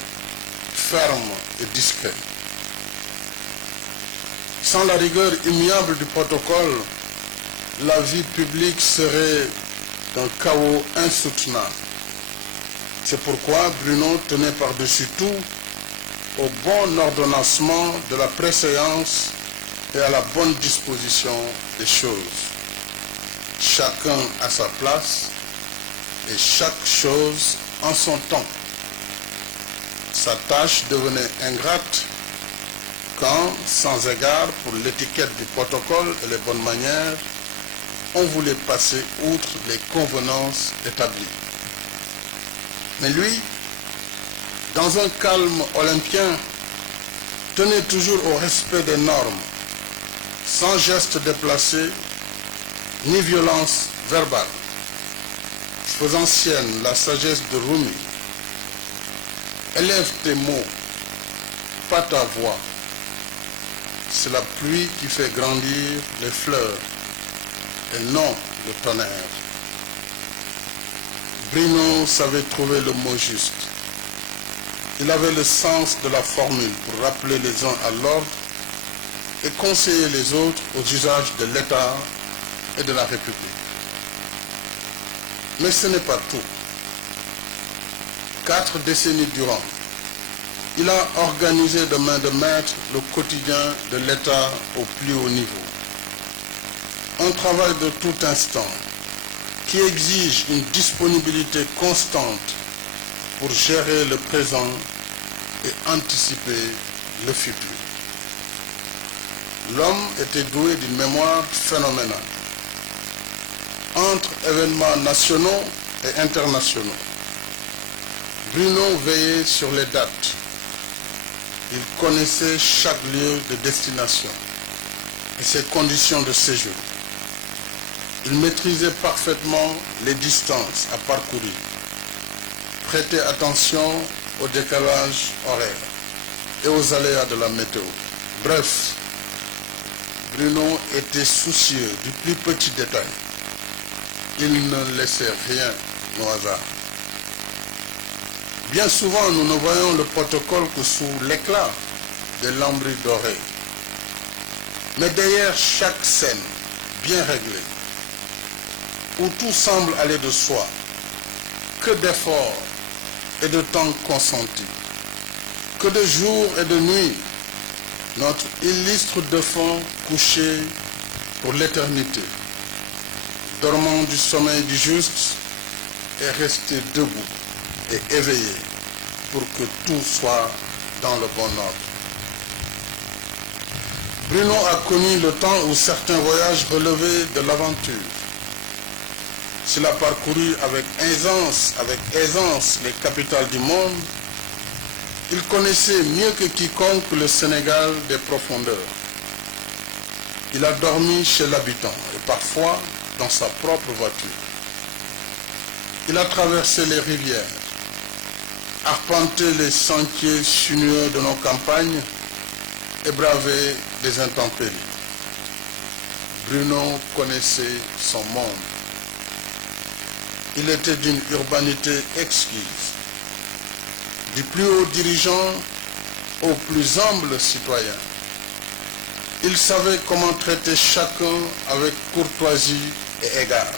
ferme et discret. Sans la rigueur immuable du protocole, la vie publique serait un chaos insoutenable. C'est pourquoi Bruno tenait par-dessus tout au bon ordonnancement de la préséance et à la bonne disposition des choses. Chacun à sa place et chaque chose en son temps. Sa tâche devenait ingrate quand, sans égard pour l'étiquette du protocole et les bonnes manières, on voulait passer outre les convenances établies. Mais lui, dans un calme olympien, tenait toujours au respect des normes, sans geste déplacé, ni violence verbale, faisant sienne la sagesse de Rumi. Élève tes mots, pas ta voix. C'est la pluie qui fait grandir les fleurs, et non le tonnerre. Bruno savait trouver le mot juste. Il avait le sens de la formule pour rappeler les uns à l'ordre et conseiller les autres aux usages de l'État et de la République. Mais ce n'est pas tout. 4 décennies durant, il a organisé de main de maître le quotidien de l'État au plus haut niveau. Un travail de tout instant qui exige une disponibilité constante pour gérer le présent et anticiper le futur. L'homme était doué d'une mémoire phénoménale. Entre événements nationaux et internationaux, Bruno veillait sur les dates. Il connaissait chaque lieu de destination et ses conditions de séjour. Il maîtrisait parfaitement les distances à parcourir, prêtait attention au décalage horaire et aux aléas de la météo. Bref, Bruno était soucieux du plus petit détail. Il ne laissait rien au hasard. Bien souvent, nous ne voyons le protocole que sous l'éclat des lambris dorés. Mais derrière chaque scène bien réglée, où tout semble aller de soi, que d'efforts et de temps consentis, que de jours et de nuits, notre illustre défunt couché pour l'éternité, dormant du sommeil du juste, est resté debout et éveillé pour que tout soit dans le bon ordre. Bruno a connu le temps où certains voyages relevaient de l'aventure. S'il a parcouru avec aisance les capitales du monde, il connaissait mieux que quiconque le Sénégal des profondeurs. Il a dormi chez l'habitant et parfois dans sa propre voiture. Il a traversé les rivières, arpenté les sentiers sinueux de nos campagnes et bravé des intempéries. Bruno connaissait son monde. Il était d'une urbanité exquise, du plus haut dirigeant au plus humble citoyen. Il savait comment traiter chacun avec courtoisie et égard.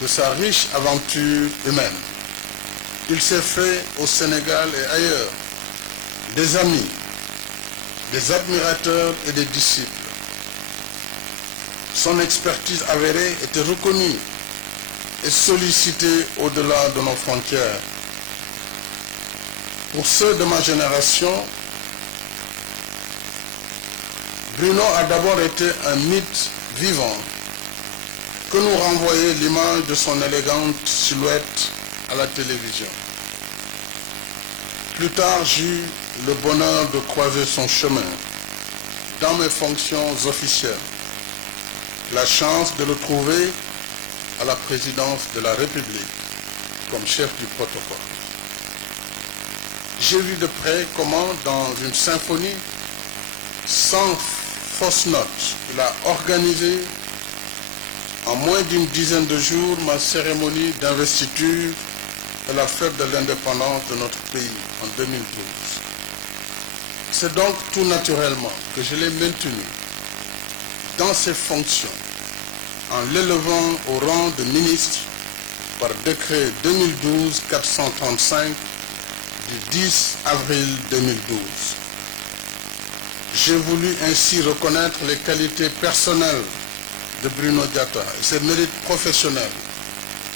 De sa riche aventure humaine, il s'est fait au Sénégal et ailleurs des amis, des admirateurs et des disciples. Son expertise avérée était reconnue et sollicitée au-delà de nos frontières. Pour ceux de ma génération, Bruno a d'abord été un mythe vivant que nous renvoyait l'image de son élégante silhouette à la télévision. Plus tard, j'eus le bonheur de croiser son chemin dans mes fonctions officielles. La chance de le trouver à la présidence de la République comme chef du protocole. J'ai vu de près comment, dans une symphonie, sans fausse note, il a organisé en moins d'une dizaine de jours ma cérémonie d'investiture et la fête de l'indépendance de notre pays en 2012. C'est donc tout naturellement que je l'ai maintenu dans ses fonctions en l'élevant au rang de ministre par décret 2012-435 du 10 avril 2012. J'ai voulu ainsi reconnaître les qualités personnelles de Bruno Diatta et ses mérites professionnels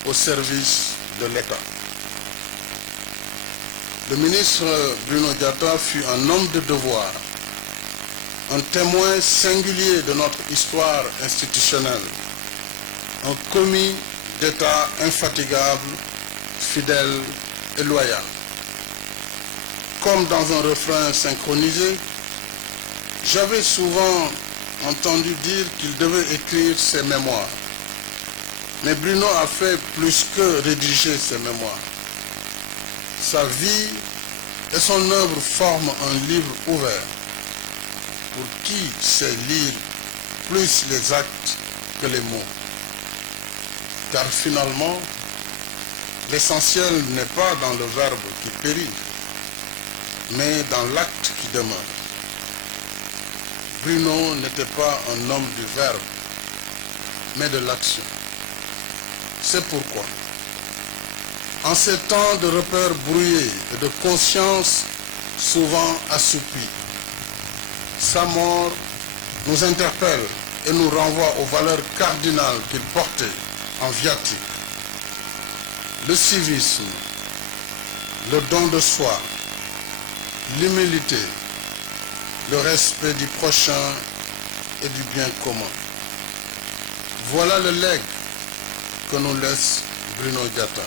au service de l'État. Le ministre Bruno Diatta fut un homme de devoir, un témoin singulier de notre histoire institutionnelle, un commis d'État infatigable, fidèle et loyal. Comme dans un refrain synchronisé, j'avais souvent entendu dire qu'il devait écrire ses mémoires. Mais Bruno a fait plus que rédiger ses mémoires. Sa vie et son œuvre forment un livre ouvert pour qui sait lire plus les actes que les mots. Car finalement, l'essentiel n'est pas dans le verbe qui périt, mais dans l'acte qui demeure. Bruno n'était pas un homme du verbe, mais de l'action. C'est pourquoi, en ces temps de repères brouillés et de conscience souvent assoupie, sa mort nous interpelle et nous renvoie aux valeurs cardinales qu'il portait en viatique. Le civisme, le don de soi, l'humilité, le respect du prochain et du bien commun. Voilà le legs que nous laisse Bruno Diatta.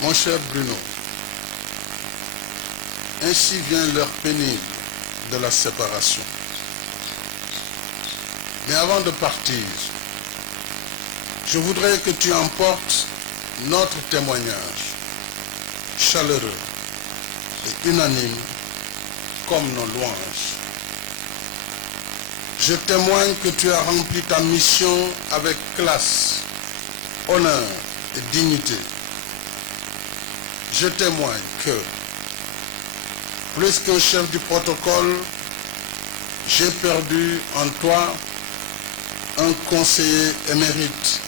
Mon cher Bruno, ainsi vient l'heure pénible de la séparation. Mais avant de partir, je voudrais que tu emportes notre témoignage chaleureux et unanime comme nos louanges. Je témoigne que tu as rempli ta mission avec classe, honneur et dignité. Je témoigne que, plus qu'un chef du protocole, j'ai perdu en toi un conseiller émérite,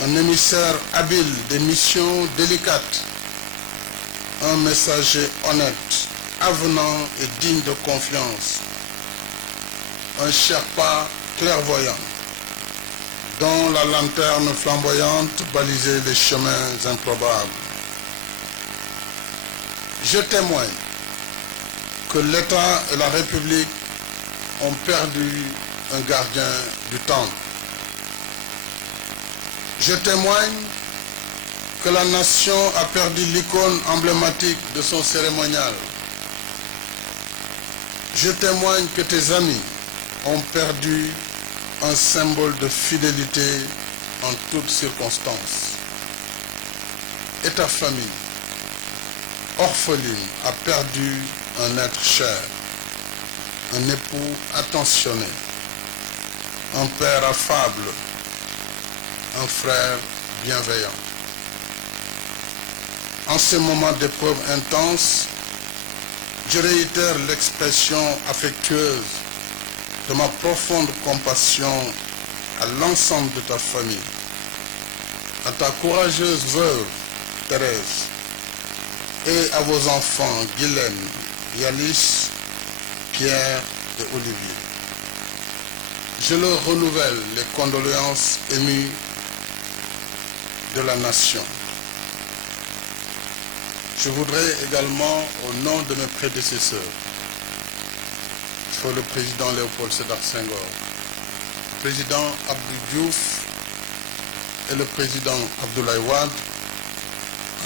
un émissaire habile des missions délicates, un messager honnête, avenant et digne de confiance, un Sherpa clairvoyant, dont la lanterne flamboyante balisait les chemins improbables. Je témoigne que l'État et la République ont perdu un gardien du temple. Je témoigne que la nation a perdu l'icône emblématique de son cérémonial. Je témoigne que tes amis ont perdu un symbole de fidélité en toutes circonstances. Et ta famille, orpheline, a perdu un être cher, un époux attentionné, un père affable, un frère bienveillant. En ces moments d'épreuve intense, je réitère l'expression affectueuse de ma profonde compassion à l'ensemble de ta famille, à ta courageuse veuve, Thérèse, et à vos enfants, Guylaine, Yalis, Pierre et Olivier. Je leur renouvelle les condoléances émues de la nation. Je voudrais également, au nom de mes prédécesseurs, le président Léopold Sédar Senghor, le président Abdou Diouf et le président Abdoulaye Wade,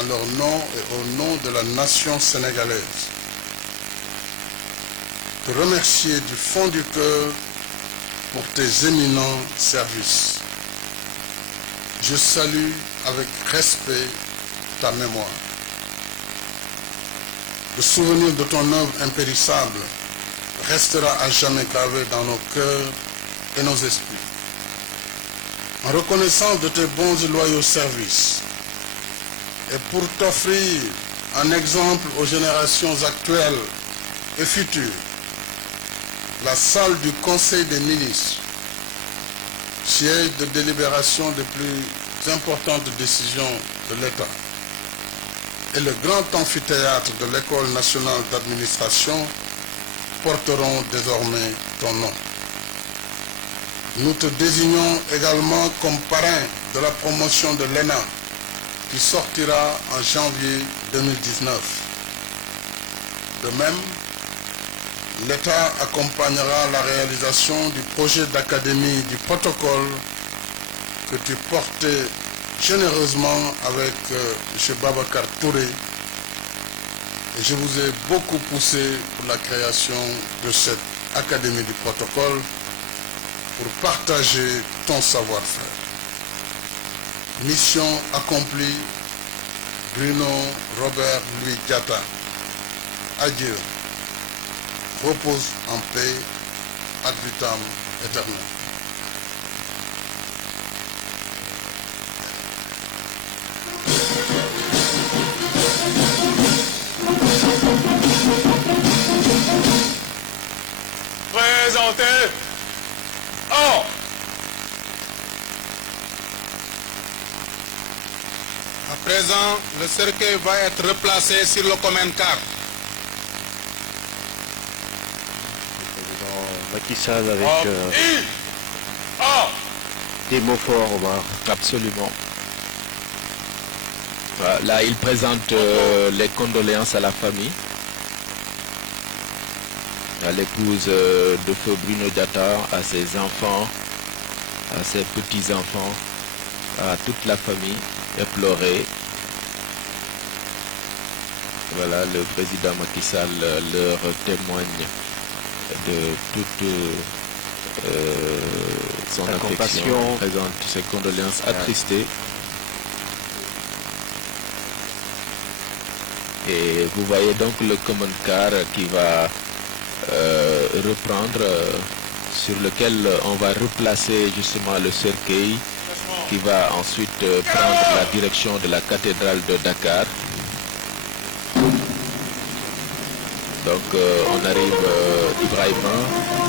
en leur nom et au nom de la nation sénégalaise, te remercier du fond du cœur pour tes éminents services. Je salue avec respect ta mémoire. Le souvenir de ton œuvre impérissable restera à jamais gravé dans nos cœurs et nos esprits. En reconnaissance de tes bons et loyaux services, et pour t'offrir un exemple aux générations actuelles et futures, la salle du Conseil des ministres, siège de délibération des plus importantes décisions de l'État, et le grand amphithéâtre de l'École nationale d'administration porteront désormais ton nom. Nous te désignons également comme parrain de la promotion de l'ENA qui sortira en janvier 2019. De même, l'État accompagnera la réalisation du projet d'académie du protocole que tu portais généreusement avec M. Babacar Touré. Et je vous ai beaucoup poussé pour la création de cette Académie du protocole pour partager ton savoir-faire. Mission accomplie, Bruno Robert Louis Diatta. Adieu. Repose en paix, ad vitam aeternam. Présentez. Or. À présent, le cercueil va être replacé sur le Command Car. Macky Sall avec des mots forts, Omar. Absolument. Là, il présente les condoléances à la famille, à l'épouse de feu Bruno Diatta, à ses enfants, à ses petits-enfants, à toute la famille éplorée. Voilà, le président Macky Sall leur témoigne de toute son affection, présente ses condoléances attristées. Et vous voyez donc le common car qui va reprendre sur lequel on va replacer justement le cercueil qui va ensuite prendre la direction de la cathédrale de Dakar. Donc on arrive, Ibrahima,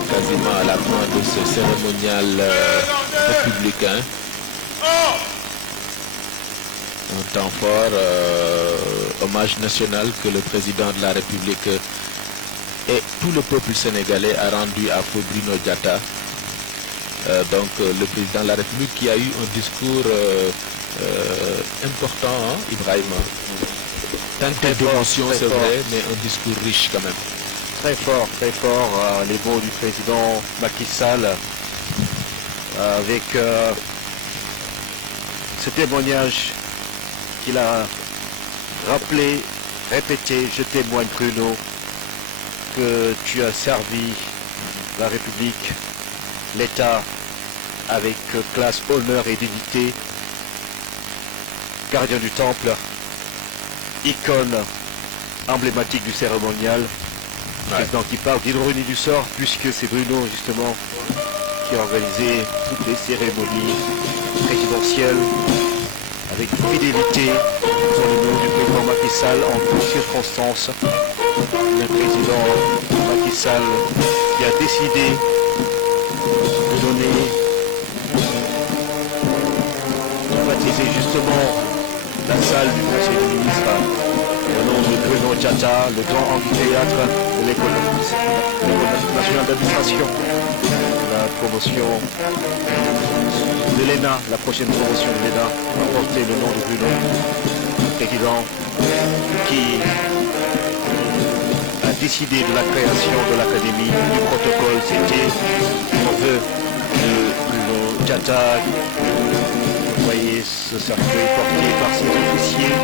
quasiment à la fin de ce cérémonial républicain. Un temps fort, hommage national que le président de la République et tout le peuple sénégalais a rendu à Feu Bruno Diatta. Donc le président de la République qui a eu un discours important, hein, Ibrahima. Teinté d'émotion, c'est vrai, mais un discours riche quand même. Très fort, les mots du président Macky Sall avec ce témoignage qu'il a rappelé, répété. Je témoigne, Bruno, que tu as servi la République, l'État avec classe, honneur et dignité. Gardien du temple, icône emblématique du cérémonial. Président qui parle d'ironie du sort, puisque c'est Bruno justement qui a organisé toutes les cérémonies présidentielles avec fidélité sur le nom du président Macky Sall en toutes circonstances. Le président Macky Sall qui a décidé de donner, de baptiser justement la salle du Conseil des ministres au nom de Bruno Diatta, le grand amphithéâtre de l'École nationale d'administration, la promotion de l'ENA, la prochaine promotion de l'ENA va porter le nom de Bruno, président qui a décidé de la création de l'académie, du protocole. C'était un vœu de Bruno Diatta. Vous voyez ce cercueil porté par ses officiers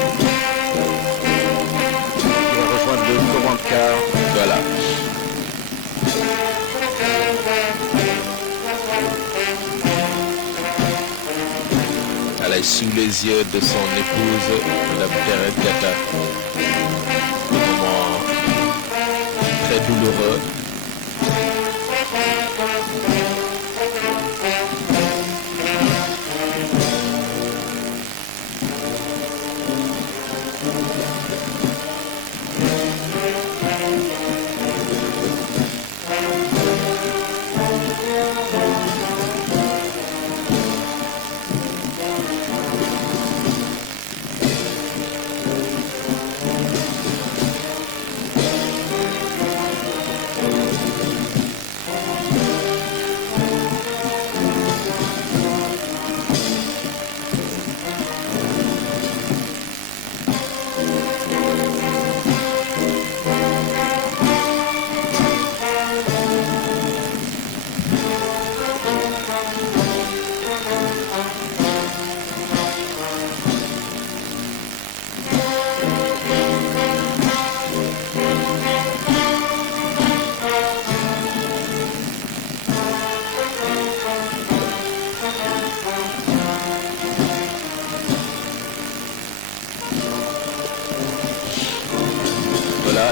qui va rejoindre le command-car. Voilà. Elle est sous les yeux de son épouse, Mme Thérèse Diatta. Un moment très douloureux.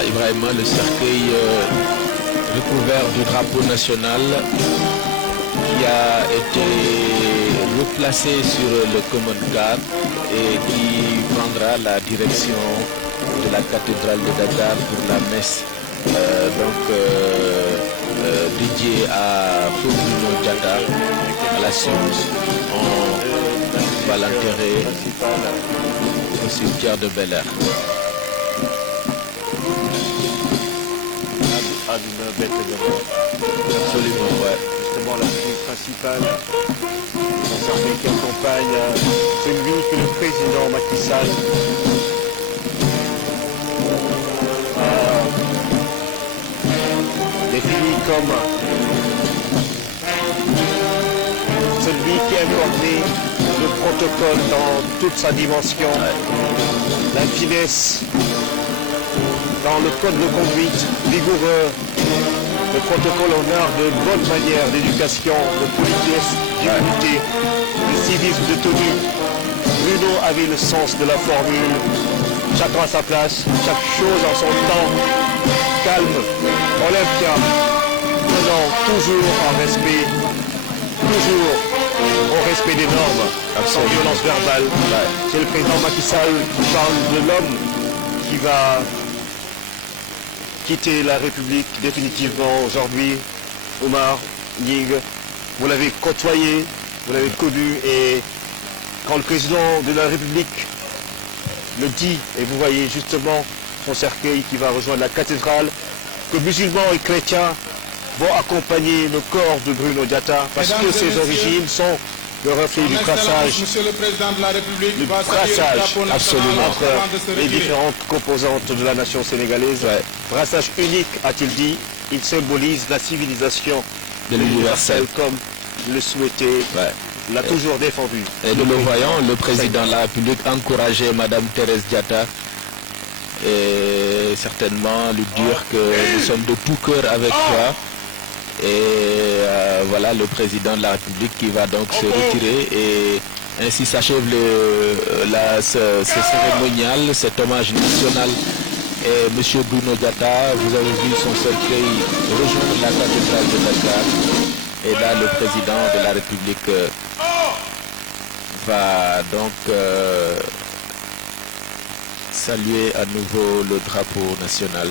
Ibrahima, le cercueil recouvert du drapeau national qui a été replacé sur le common car et qui prendra la direction de la cathédrale de Dakar pour la messe dédiée à Feu Bruno Diatta. À la suite, on va l'enterrer au cimetière de Bel-Air. D'une bête de Absolument, ouais. Justement, la figure principale des armées qui accompagne celui que le président Macky Sall a défini comme celui qui a incarné le protocole dans toute sa dimension, la finesse, dans le code de conduite rigoureux, le protocole en art de bonne manière d'éducation, de politesse, d'humanité, de civisme, de tenue. Bruno avait le sens de la formule, chacun à sa place, chaque chose en son temps, calme, Olympia, tenant toujours en respect, toujours au respect des normes, sans violence verbale. C'est le président Macky Sall qui parle de l'homme qui va quitter la République définitivement aujourd'hui. Omar Nying, vous l'avez côtoyé, vous l'avez connu, et quand le président de la République le dit, et vous voyez justement son cercueil qui va rejoindre la cathédrale, que musulmans et chrétiens vont accompagner le corps de Bruno Diatta, parce que ses origines sont le reflet du brassage, Monsieur le Président de la République, du va saluer le brassage drapeau national absolument avant de entre se les retirer. différentes composantes de la nation sénégalaise. Brassage unique, a-t-il dit. Il symbolise la civilisation De l'universel. comme le souhaitait, l'a toujours défendu. Et nous le voyons, le président de la République encourageait Madame Thérèse Diatta et certainement lui dire que nous sommes de tout cœur avec toi. Et voilà le président de la République qui va donc se retirer, et ainsi s'achève ce cérémonial, cet hommage national. Et M. Bruno Diatta, vous avez vu son cercueil rejoindre la cathédrale de Dakar. Et là, le président de la République va donc saluer à nouveau le drapeau national.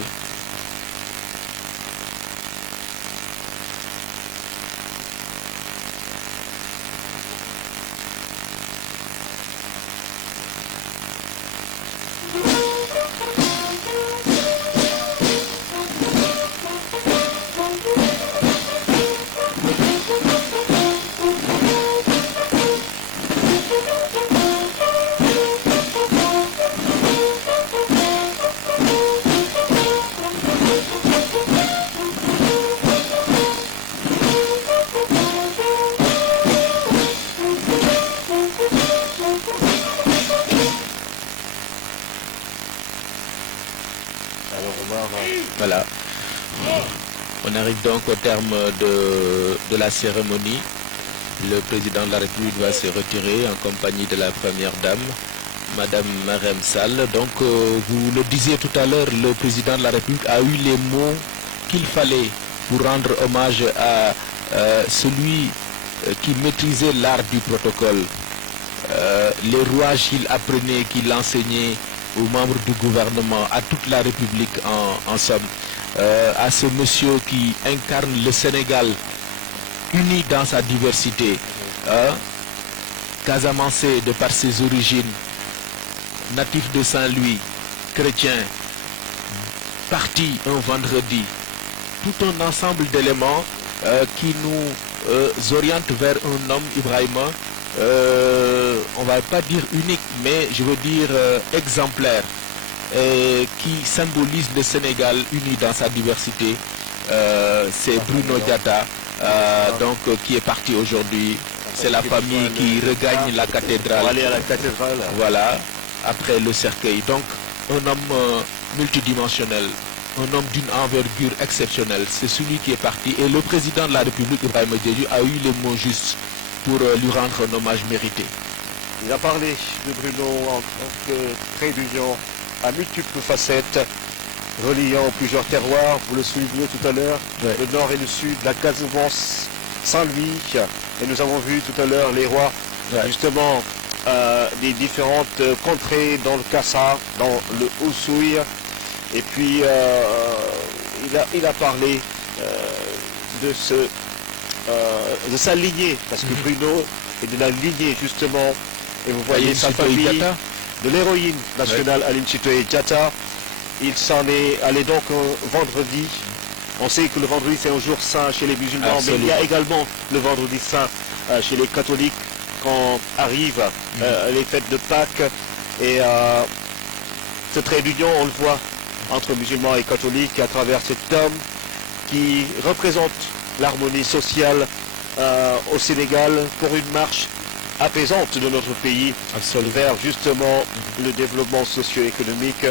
Voilà. On arrive donc au terme de la cérémonie. Le président de la République va se retirer en compagnie de la première dame, Madame Marème Sall. Donc, vous le disiez tout à l'heure, le président de la République a eu les mots qu'il fallait pour rendre hommage à celui qui maîtrisait l'art du protocole. Les rouages qu'il apprenait, qu'il enseignait aux membres du gouvernement, à toute la République en somme, à ce monsieur qui incarne le Sénégal uni dans sa diversité, Casamancé de par ses origines, natif de Saint-Louis, chrétien, parti un vendredi, tout un ensemble d'éléments qui nous orientent vers un homme, Ibrahima, on va pas dire unique, mais je veux dire exemplaire, qui symbolise le Sénégal uni dans sa diversité. C'est Bruno Diatta, donc qui est parti aujourd'hui. C'est la famille qui regagne la cathédrale. Pour aller à la cathédrale. Voilà, après le cercueil. Donc, un homme multidimensionnel, un homme d'une envergure exceptionnelle. C'est celui qui est parti. Et le président de la République, Ibrahima Diédhiou, a eu les mots justes pour lui rendre un hommage mérité. Il a parlé de Bruno en tant que trait d'union à multiples facettes, reliant plusieurs terroirs. Vous le soulignez tout à l'heure, le nord et le sud, la Casamance, Saint-Louis. Et nous avons vu tout à l'heure les rois, justement, des différentes contrées dans le Kassa, dans le Oussouye. Et puis, il a parlé de sa lignée, parce que Bruno est de la lignée, justement, et vous voyez sa famille, de l'héroïne nationale Aline Sitoé Diatta. Il s'en est allé donc vendredi. On sait que le vendredi c'est un jour saint chez les musulmans, mais il y a également le vendredi saint chez les catholiques quand arrivent les fêtes de Pâques. Et ce trait d'union, on le voit entre musulmans et catholiques à travers cet homme qui représente l'harmonie sociale au Sénégal pour une marche apaisante de notre pays vers justement le développement socio-économique.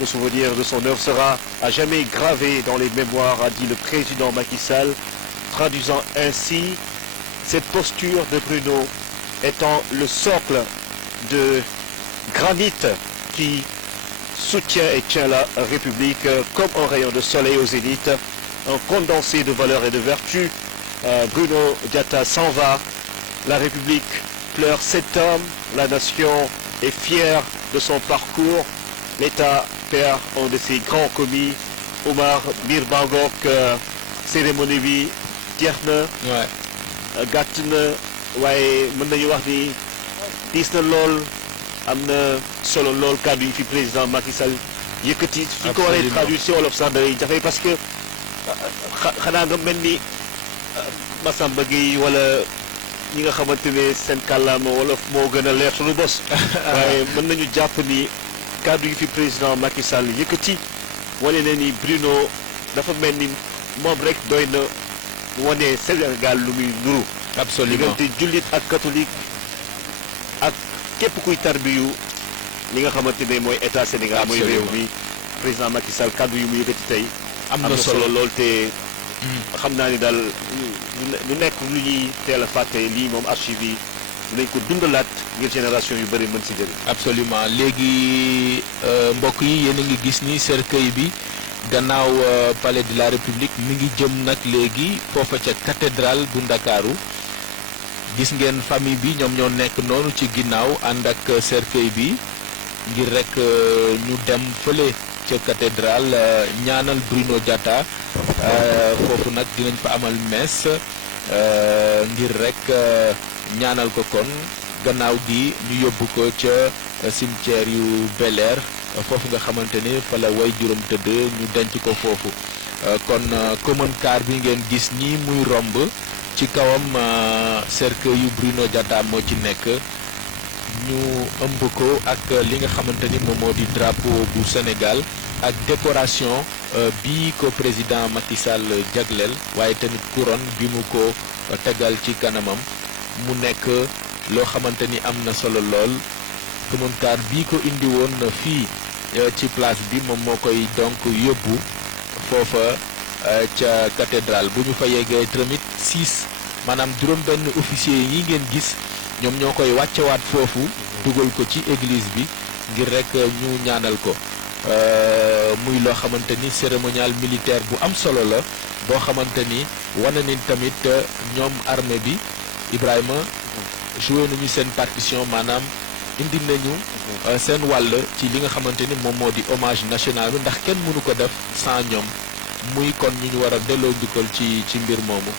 Le souvenir de son œuvre sera à jamais gravé dans les mémoires, a dit le président Macky Sall, traduisant ainsi cette posture de Bruno étant le socle de granit qui soutient et tient la République comme un rayon de soleil au zénith, un condensé de valeurs et de vertus. Bruno Diatta s'en va. La République pleure cet homme. La nation est fière de son parcours. L'État perd un de ses grands commis. Omar Mir Bangok, cérémonie bi jeex na. gàtt na waaye mën nañu wax ni diis na lool am na solo lool kàddu yi fi président Macky Sall yëkkati. suñ ko waree traduire ci wolof sax day jafe parce que xanaa nga mel ni Massamba Gueye wala ñi nga xamante ne seen kàllaama wolof moo gën a leer suñu bos. waaye mën nañu jàpp ni kàddu yi fi président Macky Sall yëkkati wane na ni Bruno dafa mel ni moom rek doy na wane Sénégal lu muy nuru. absolument diggante jullit ak catholique ak képp kuy tarbiyu li nga xamante ne mooy état Sénégal. mooy réew mi président Macky Sall kàddu yu mu yëkkati tey. am na solo lool te xam naa ni daal lu nekk lu ñuy teel a fàtte lii moom archive yi dinañ ko dundalaat ngir génération yu bëri mën si jëriñ. absolument léegi mbokk yi yéen a ngi gis ni cercueil bi gannaaw palais de la république mi ngi jëm nag léegi foofa ca cathédrale bu ndakaaru gis ngeen famille bi ñoom ñoo nekk noonu ci ginnaaw ànd ak cercueil bi ngir rek ñu dem fële ca cathédrale ñaanal Bruno Diatta foofu nag dinañ fa amal messe ngir rek ñaanal ko kon gannaaw gi ñu yóbbu ko ca cimetière yu Bel-Air foofu nga xamante ni fa la way juróom tëdd ñu denc ko foofu kon commune car bi ngeen gis nii muy romb ci kawam cercueil yu Bruno Diatta moo ci nekk ñu ëmb ko ak li nga xamante ni moom moo di drapeau bu Sénégal ak décoration bi ko président Macky Sall jagleel waaye tamit couronne bi mu ko tegal ci kanamam mu nekk loo xamante ni am na solo lool commentaire bii ko indi woon fii ci place bi moom moo koy donc yóbbu foofa ca cathédrale bu ñu fa yeggee tamit 6 maanaam juróom-benn officier yi ngeen gis ñoom ñoo koy wàccewaat foofu dugal ko ci église bi ngir rek ñu ñaanal ko muy loo xamante ni cérémonial militaire bu am solo la boo xamante ni wane ni tamit ñoom armée bi Ibrahima joué nañu seen partition maanaam indi nañu seen wàll ci li nga xamante ni moom moo di hommage national bi ndax kenn mënu ko def sans ñoom muy kon ñu war a delloo njukkal ci mbir moomu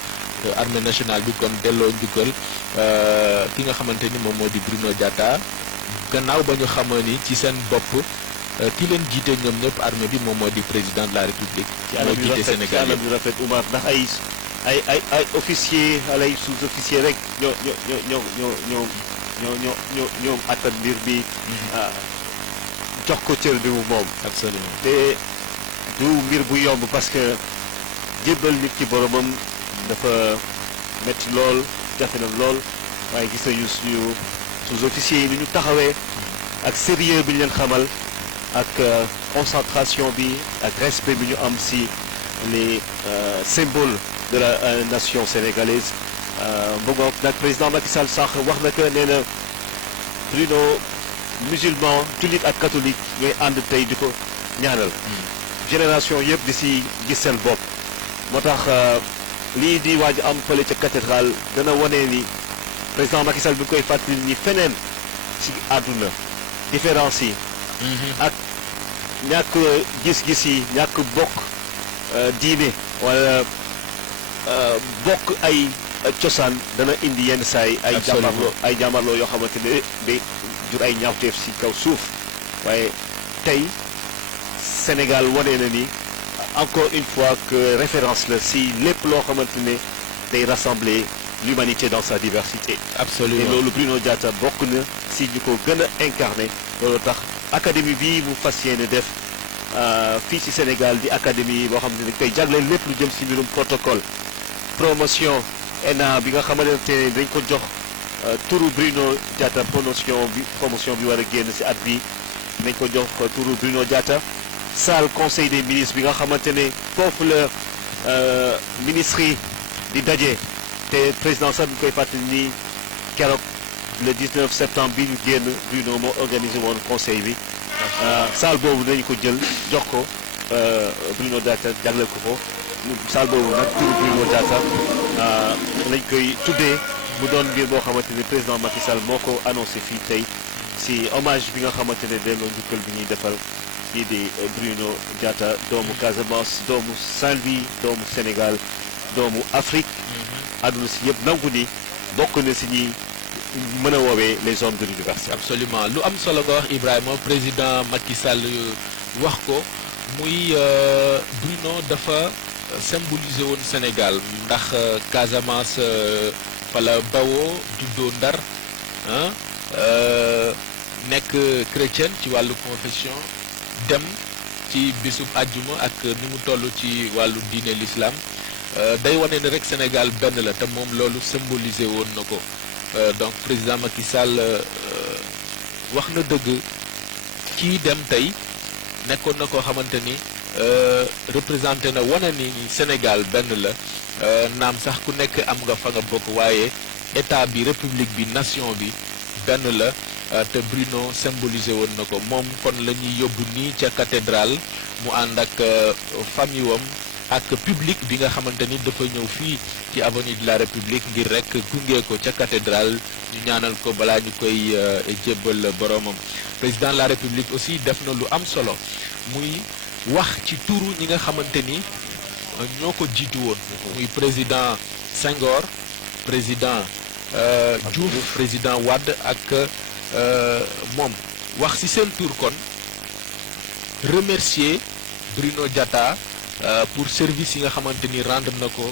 armée nationale bi kon delloo njukkal ki nga xamante ni moom moo di Bruno Diatta gannaaw ba ñu xamoon ni ci seen bopp ki leen jiite ñoom ñëpp armée bi moom moo di président de la république. moo jiite Sénégal ci anam yu rafet Oumar ndax ay officier ay sous-officier rek ñoo attan mbir bi jox ko cër bi mu moom. absolument te du mbir bu yomb parce que jébbal nit ki boromam dafa metti lool jafe na lool waaye gis nañu suñu sous-officier yi ni ñu taxawee ak sérieux bi ñu leen xamal ak concentration bi ak respect bi ñu am si les symboles de la nation sénégalaise bëggoon nag président Macky Sall sax wax na que nee na Bruno musulman jullit ak catholique ñooy ànd tey di ko ñaanal. génération yëpp di si gis seen bopp moo tax lii di waaj am fële ca cathédrale dana wane ni président Macky Sall bi koy fàttali ni feneen si àdduna différence yi. ak ñàkk gis-gis yi ñàkk bokk diine wala bokk ay cosaan dana indi yenn saay ay jàmbarloo yoo xamante ne day jur ay ñaawteef si kaw suuf waaye tey Sénégal wane na ni encore une fois que référence la si lépp loo xamante ne day rassembler l'humanité dans sa diversité. absolument et loolu Bruno Diatta bokk na si ñu ko gën a incarné loolu tax académie bi mu fas yéene def fii ci Sénégal di académie boo xam ne koy jagleel lépp lu jëm si mbirum protocole promotion ENA bi nga xamante ne dañ ko jox turu Bruno Diatta promotion bi war a génn si at bi dañ ko jox turu Bruno Diatta salle conseil des ministres bi nga xamante ne foofu la ministre yi di daje te président sax bi koy fàttali ni keroog le 19 septembre bi ñu génn Bruno moo organisé woon conseil bi salle boobu dañu ko jël jox ko Bruno Diatta jagleel ko salle boobu nag turu Bruno Diatta lañ koy tuddee mu doon mbir boo xamante ne président Macky Sall moo ko annoncé fii tey si hommage bi nga xamante ne delloo njukkal bi ñuy defal kii di Bruno Diatta doomu Casamance doomu Saint-Louis doomu Sénégal doomu Afrique àdduna si yëpp nangu ni bokk na si ñi mën a woowee les hommes de l'universel. Absolument lu am solo nga wax Ibrahima président Macky Sall wax ko muy Bruno dafa symboliser woon Sénégal ndax Casamance fa la bawoo juddoo Ndar nekk chrétienne ci wàllu confession dem ci bisub àjjuma ak ni mu toll ci wàllu diine l'islam day wane ne rek Sénégal benn la te moom loolu symboliser woon na ko donc président Macky Sall wax na dëgg kii dem tey nekkoon na koo xamante ni représenté na wane ni Sénégal benn la naam sax ku nekk am nga fa nga bokk waaye état bi république bi nation bi benn la te Bruno symbolisé woon na ko moom kon la ñuy yóbbu nii ca cathédrale mu ànd ak famille wam ak public bi nga xamante ni dafa ñëw fii ci avenue de la République ngir rek gunge ko ca cathédrale ñu ñaanal ko balaa ñu koy jébbal boromam. président de la République aussi def na lu am solo muy wax ci turu ñi nga xamante ni ñoo ko jiitu woon muy président Senghor président Diouf président Wade ak moom wax ci seen tur kon remercier Bruno Diatta pour service yi nga xamante ni rendre na ko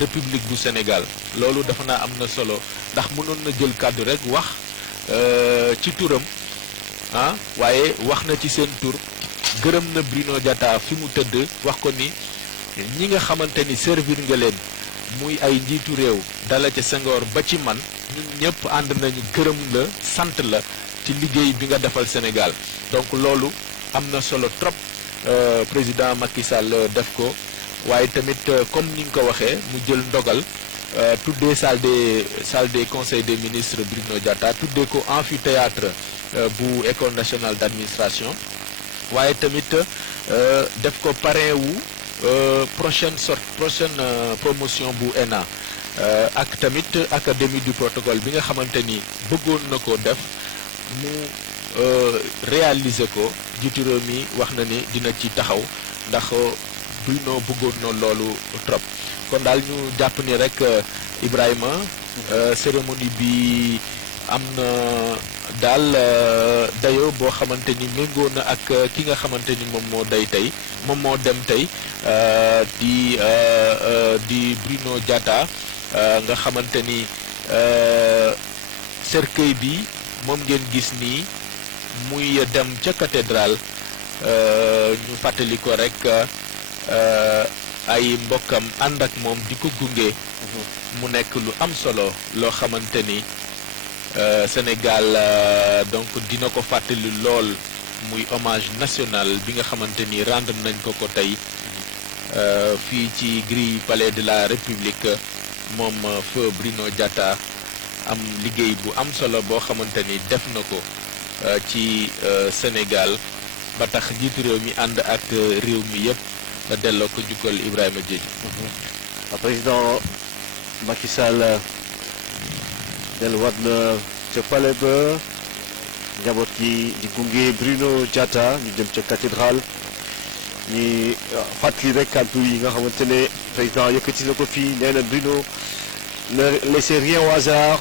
République du Sénégal loolu dafa naa am na solo ndax mënoon na jël kàddu rek wax ci turam waaye wax na ci seen tur gërëm na Bruno Diatta fi mu tëdd wax ko ni ñi nga xamante ni servir nga leen muy ay njiitu réew dala ca Senghor ba ci man ñun ñëpp ànd nañu gërëm la sant la ci liggéey bi nga defal Sénégal donc loolu am na solo trop président Macky Sall def ko waaye tamit comme ni nga ko waxee mu jël ndogal tuddee salle des conseils des ministres Bruno Diatta tuddee ko amphithéâtre bu école nationale d'administration waaye tamit def ko parrain wu prochaine promotion bu ENA ak tamit académie du protocole bi nga xamante ni bëggoon na ko def mu réaliser ko jiitu réew mi wax na ni dina ci taxaw ndax Bruno bëggoon na loolu trop kon daal ñu jàpp ni rek Ibrahima cérémonie bi am na daal dayo boo xamante ni méngoo na ak ki nga xamante ni moom moo dem tey di Bruno Diatta nga xamante ni cercueil bi moom ngeen gis nii muy dem ca cathédrale ñu fàttali ko rek ay mbokkam ànd ak moom di ko gunge mu nekk lu am solo loo xamante ni Sénégal donc dina ko fàttali lool muy hommage national bi nga xamante ni rendre nañ ko tey fii ci grille palais de la République moom feu Bruno Diatta am liggéey bu am solo boo xamante ni def na ko ci Sénégal ba tax njiitu réew mi ànd ak réew mi yëpp nga delloo ko jukkal Ibrahima Diédhiou. président Macky Sall delluwaat na ca palais ba njaboot gi di gunge Bruno Diatta ñu dem ca cathédrale ñi fàttali rek kàddu yi nga xamante ne président yëkkati na ko fii nee na Bruno ne laissez rien au hasard,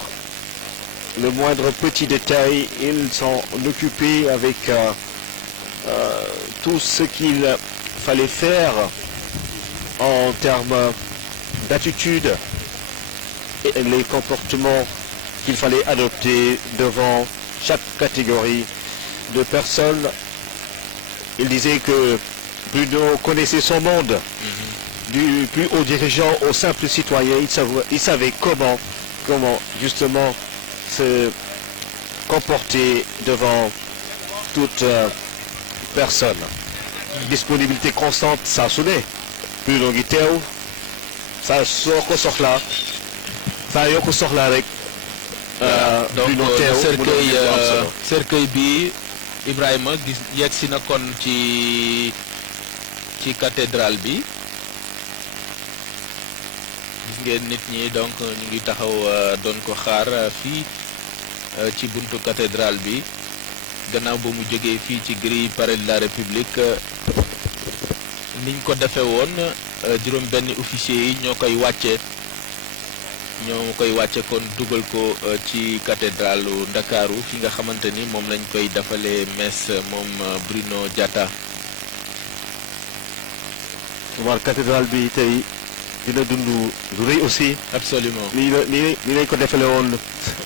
le moindre petit détail ils s'en occupaient avec tout ce qu'il fallait faire en termes d'attitude et les comportements qu'il fallait adopter devant chaque catégorie de personnes. Il disait que Bruno connaissait son monde, du plus haut dirigeant au simple citoyen. Il savait comment justement se comporter devant toute personne. Disponibilité constante, ça sonnait. Bruno ngi teew saa soo ko soxlaa saa yoo ko soxlaa rek. donc cercueil bi Ibrahima gis yegg si na kon ci cathédrale bi gis ngeen nit ñi donc ñu ngi taxaw doon ko xaar fii ci buntu cathédrale bi gannaaw ba mu jógee fii ci grille palais de la République niñ ko defee woon juróom benn officier yi ñoo koy wàcce kon dugal ko ci cathédrale Ndakaaru fi nga xamante ni moom lañ koy defalee messe moom Bruno Diatta. Omar cathédrale bi tey dina dund lu rëy aussi. Absolument. nii lañ ko defalee woon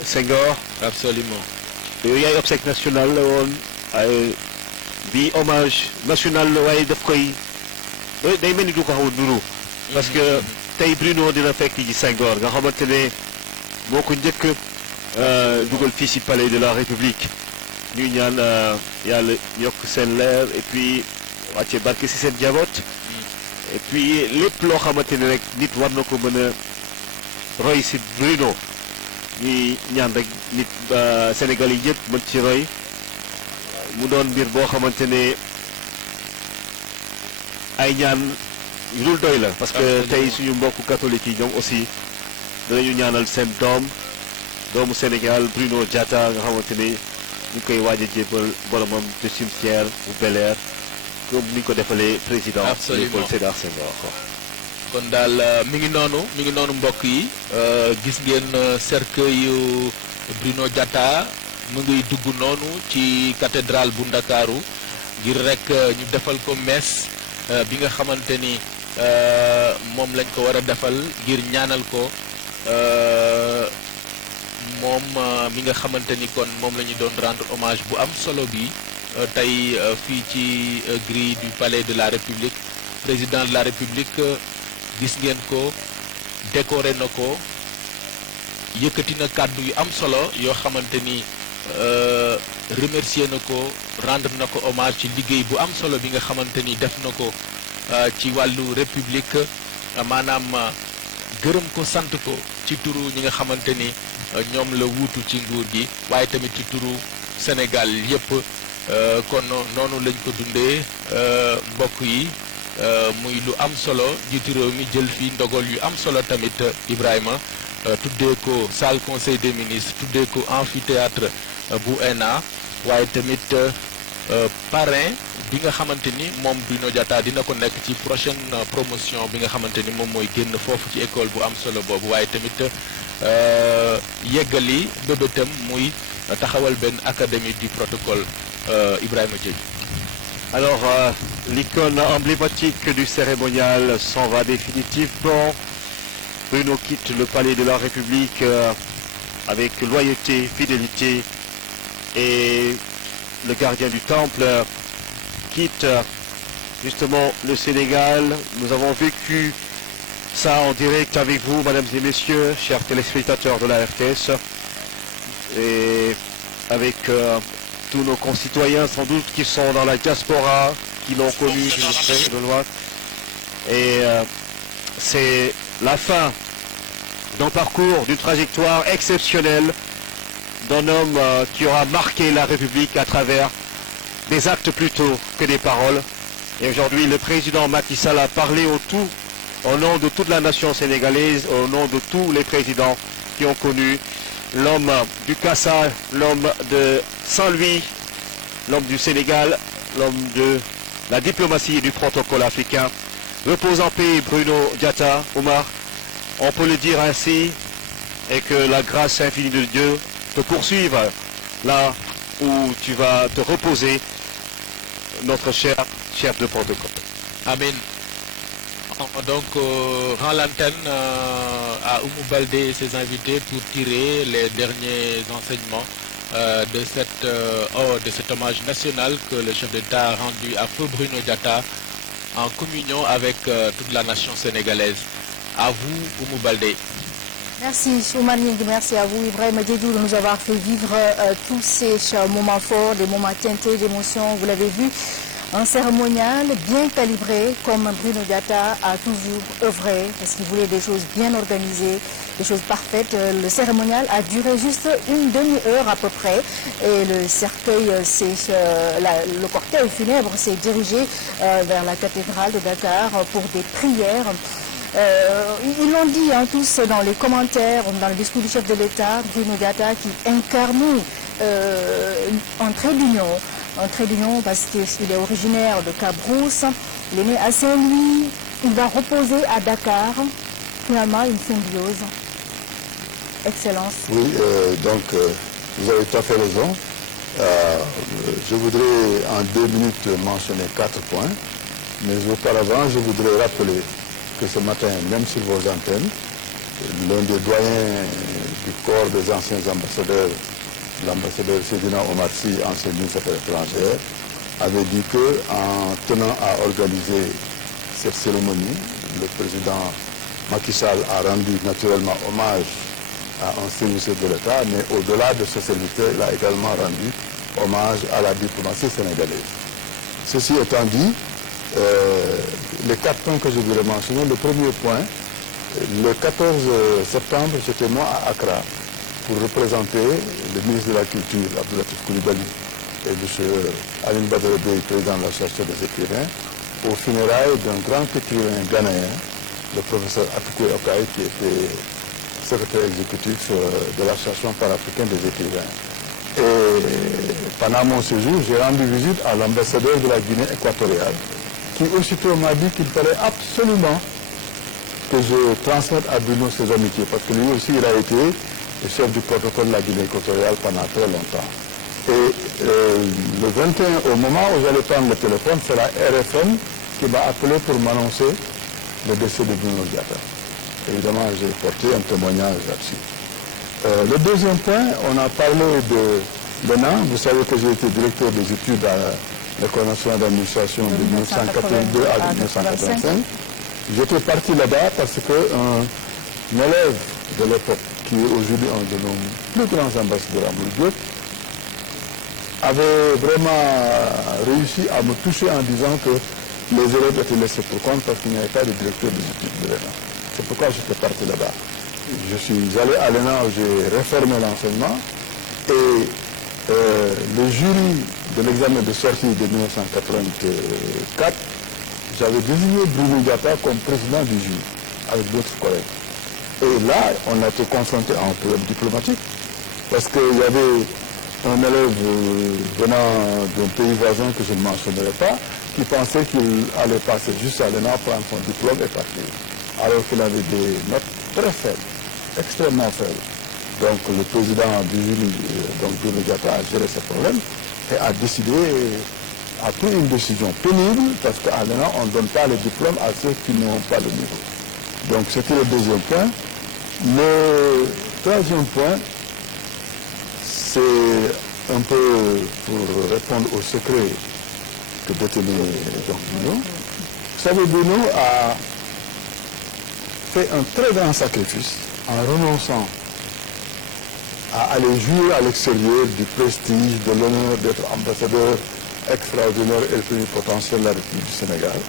Senghor. Absolument. yooyu ay obsèque national la woon ay bi hommage national la waaye daf koy day mel ni du ko xaw a nuru parce que tey Bruno dina fekk ji Senghor nga xamante ne moo ko njëkk dugal fii ci palais de la République ñuy ñaan yàlla yokk seen leer et puis wàcce barke ci seen jaboot et puis lépp loo xamante ne rek nit war na ko mën a roy ci Bruno ñuy ñaan rek nit Sénégal yi yëpp mën ci roy mu doon mbir boo xamante ne ay ñaan yu dul doy la parce que tey suñu mbokku catholique yi ñoom aussi danañu ñaanal seen doomu Sénégal Bruno Diatta nga xamante ne ñu koy waaj a jébbal boromam de cimetière bu Bel Air comme ni ñu ko defalee président Léopold Sédar Senghor. kon daal mi ngi noonu mbokk yi gis ngeen cercueil yu Bruno Diatta mu ngi dugg noonu ci cathédrale bu Ndakaaru ngir rek ñu defal ko messe bi nga xamante ni moom lañ ko war a defal ngir ñaanal ko moom mi nga xamante ni kon moom la ñu doon rendre hommage bu am solo bi tey fii ci grille du palais de la République président de la République gis ngeen ko décoré na ko yëkkati na kàddu yu am solo yoo xamante ni remercier na ko rendre na ko hommage ci liggéey bu am solo bi nga xamante ni def na ko ci wàllu république maanaam gërëm ko sant ko ci turu ñi nga xamante ni ñoom la wuutu ci nguur gi waaye tamit ci turu Sénégal yépp kon noonu lañ ko dundee mbokk yi muy lu am solo jiitu réew mi jël fi ndogal yu am solo tamit Ibrahima tuddee ko salle conseil des ministres tuddee ko amphithéâtre bu ENA waaye tamit parrain bi nga xamante ni moom Bruno Diatta dina ko nekk ci prochaine promotion bi nga xamante ni moom mooy génn foofu ci école bu am solo boobu waaye tamit yeggali bébétam muy taxawal benn académie du protocole Ibrahima Diédhiou. Alors, l'icône emblématique du cérémonial s'en va définitivement. Bruno quitte le palais de la République avec loyauté, fidélité et le gardien du temple quitte justement le Sénégal. Nous avons vécu ça en direct avec vous, mesdames et messieurs, chers téléspectateurs de la RTS, et avec tous nos concitoyens sans doute qui sont dans la diaspora, qui l'ont connu de près, de loin. Et c'est la fin d'un parcours, d'une trajectoire exceptionnelle d'un homme qui aura marqué la République à travers des actes plutôt que des paroles. Et aujourd'hui, le président Macky Sall a parlé au nom de toute la nation sénégalaise, au nom de tous les présidents qui ont connu l'homme du Kassa, l'homme de Saint-Louis, l'homme du Sénégal, l'homme de la diplomatie et du protocole africain. Repose en paix Bruno Diatta, Omar, on peut le dire ainsi, et que la grâce infinie de Dieu te poursuive là où tu vas te reposer, notre cher chef de protocole. Amen. Donc, rend l'antenne à Oumou Baldé et ses invités pour tirer les derniers enseignements de cet hommage national que le chef d'État a rendu à feu Bruno Diatta en communion avec toute la nation sénégalaise. À vous, Oumou Baldé. Merci Oumar Nying, merci à vous Ibrahima Diédhiou de nous avoir fait vivre tous ces moments forts, des moments teintés d'émotions. Vous l'avez vu, un cérémonial bien calibré comme Bruno Diatta a toujours œuvré parce qu'il voulait des choses bien organisées, des choses parfaites. Le cérémonial a duré juste une demi-heure à peu près et le cercueil, le cortège funèbre s'est dirigé vers la cathédrale de Dakar pour des prières. Ils l'ont dit tous dans les commentaires, dans le discours du chef de l'État, Bruno Diatta, qui incarnait un trait d'union parce qu'il est originaire de Cabrousse, il est né à Saint-Louis, il va reposer à Dakar, finalement une symbiose. Excellence. Oui, vous avez tout à fait raison. Je voudrais en 2 minutes mentionner 4 points, mais auparavant je voudrais rappeler que ce matin, même sur vos antennes, l'un des doyens du corps des anciens ambassadeurs, l'ambassadeur Seydina Omar Sy, ancien ministre des Affaires étrangères, avait dit qu'en tenant à organiser cette cérémonie, le président Macky Sall a rendu naturellement hommage à un serviteur de l'État, mais au-delà de ce serviteur, il a également rendu hommage à la diplomatie sénégalaise. Ceci étant dit, les 4 points que je voulais mentionner, le premier point, le 14 septembre, j'étais moi à Accra pour représenter le ministre de la Culture, Abdou Latif Coulibaly, et M. Aline Badara Bey, président de l'association des écrivains, aux funérailles d'un grand écrivain ghanéen, le professeur Atikou Okaï, qui était secrétaire exécutif de l'association panafricaine des écrivains. Et pendant mon séjour, j'ai rendu visite à l'ambassadeur de la Guinée équatoriale, qui aussitôt m'a dit qu'il fallait absolument que je transmette à Bruno ses amitiés, parce que lui aussi, il a été le chef du protocole de la Guinée équatoriale pendant très longtemps. Et le 21, au moment où j'allais prendre le téléphone, c'est la RFM qui m'a appelé pour m'annoncer le décès de Bruno Diatta. Évidemment, j'ai porté un témoignage là-dessus. Le deuxième point, on a parlé de l'ENA. Vous savez que j'ai été directeur des études à l'École nationale d'administration de 1982 à 1985. J'étais parti là-bas parce qu'un élève de l'époque, qui est aujourd'hui un de nos plus grands ambassadeurs à Mouldiot, avait vraiment réussi à me toucher en disant que les élèves étaient laissés pour compte parce qu'il n'y avait pas de directeur des études de l'ENA. C'est pourquoi j'étais parti là-bas. Je suis allé à l'ENA où j'ai réformé l'enseignement et le jury de l'examen de sortie de 1984, j'avais désigné Bruno Diatta comme président du jury avec d'autres collègues. Et là, on a été confronté à un problème diplomatique parce qu'il y avait un élève venant d'un pays voisin que je ne mentionnerai pas qui pensait qu'il allait passer juste à l'ENA, prendre son diplôme et partir. Alors qu'il avait des notes très faibles, extrêmement faibles. Donc le président du jury, donc Bruno Diatta, a géré ce problème et a décidé, a pris une décision pénible parce qu'à l'ENA, on ne donne pas le diplôme à ceux qui n'ont pas le niveau. Donc c'était le deuxième point. Le troisième point, c'est un peu pour répondre au secret que détenait donc Bruno. Vous savez, Bruno a fait un très grand sacrifice en renonçant à aller jouer à l'extérieur du prestige, de l'honneur d'être ambassadeur extraordinaire et plénipotentiaire de la République du Sénégal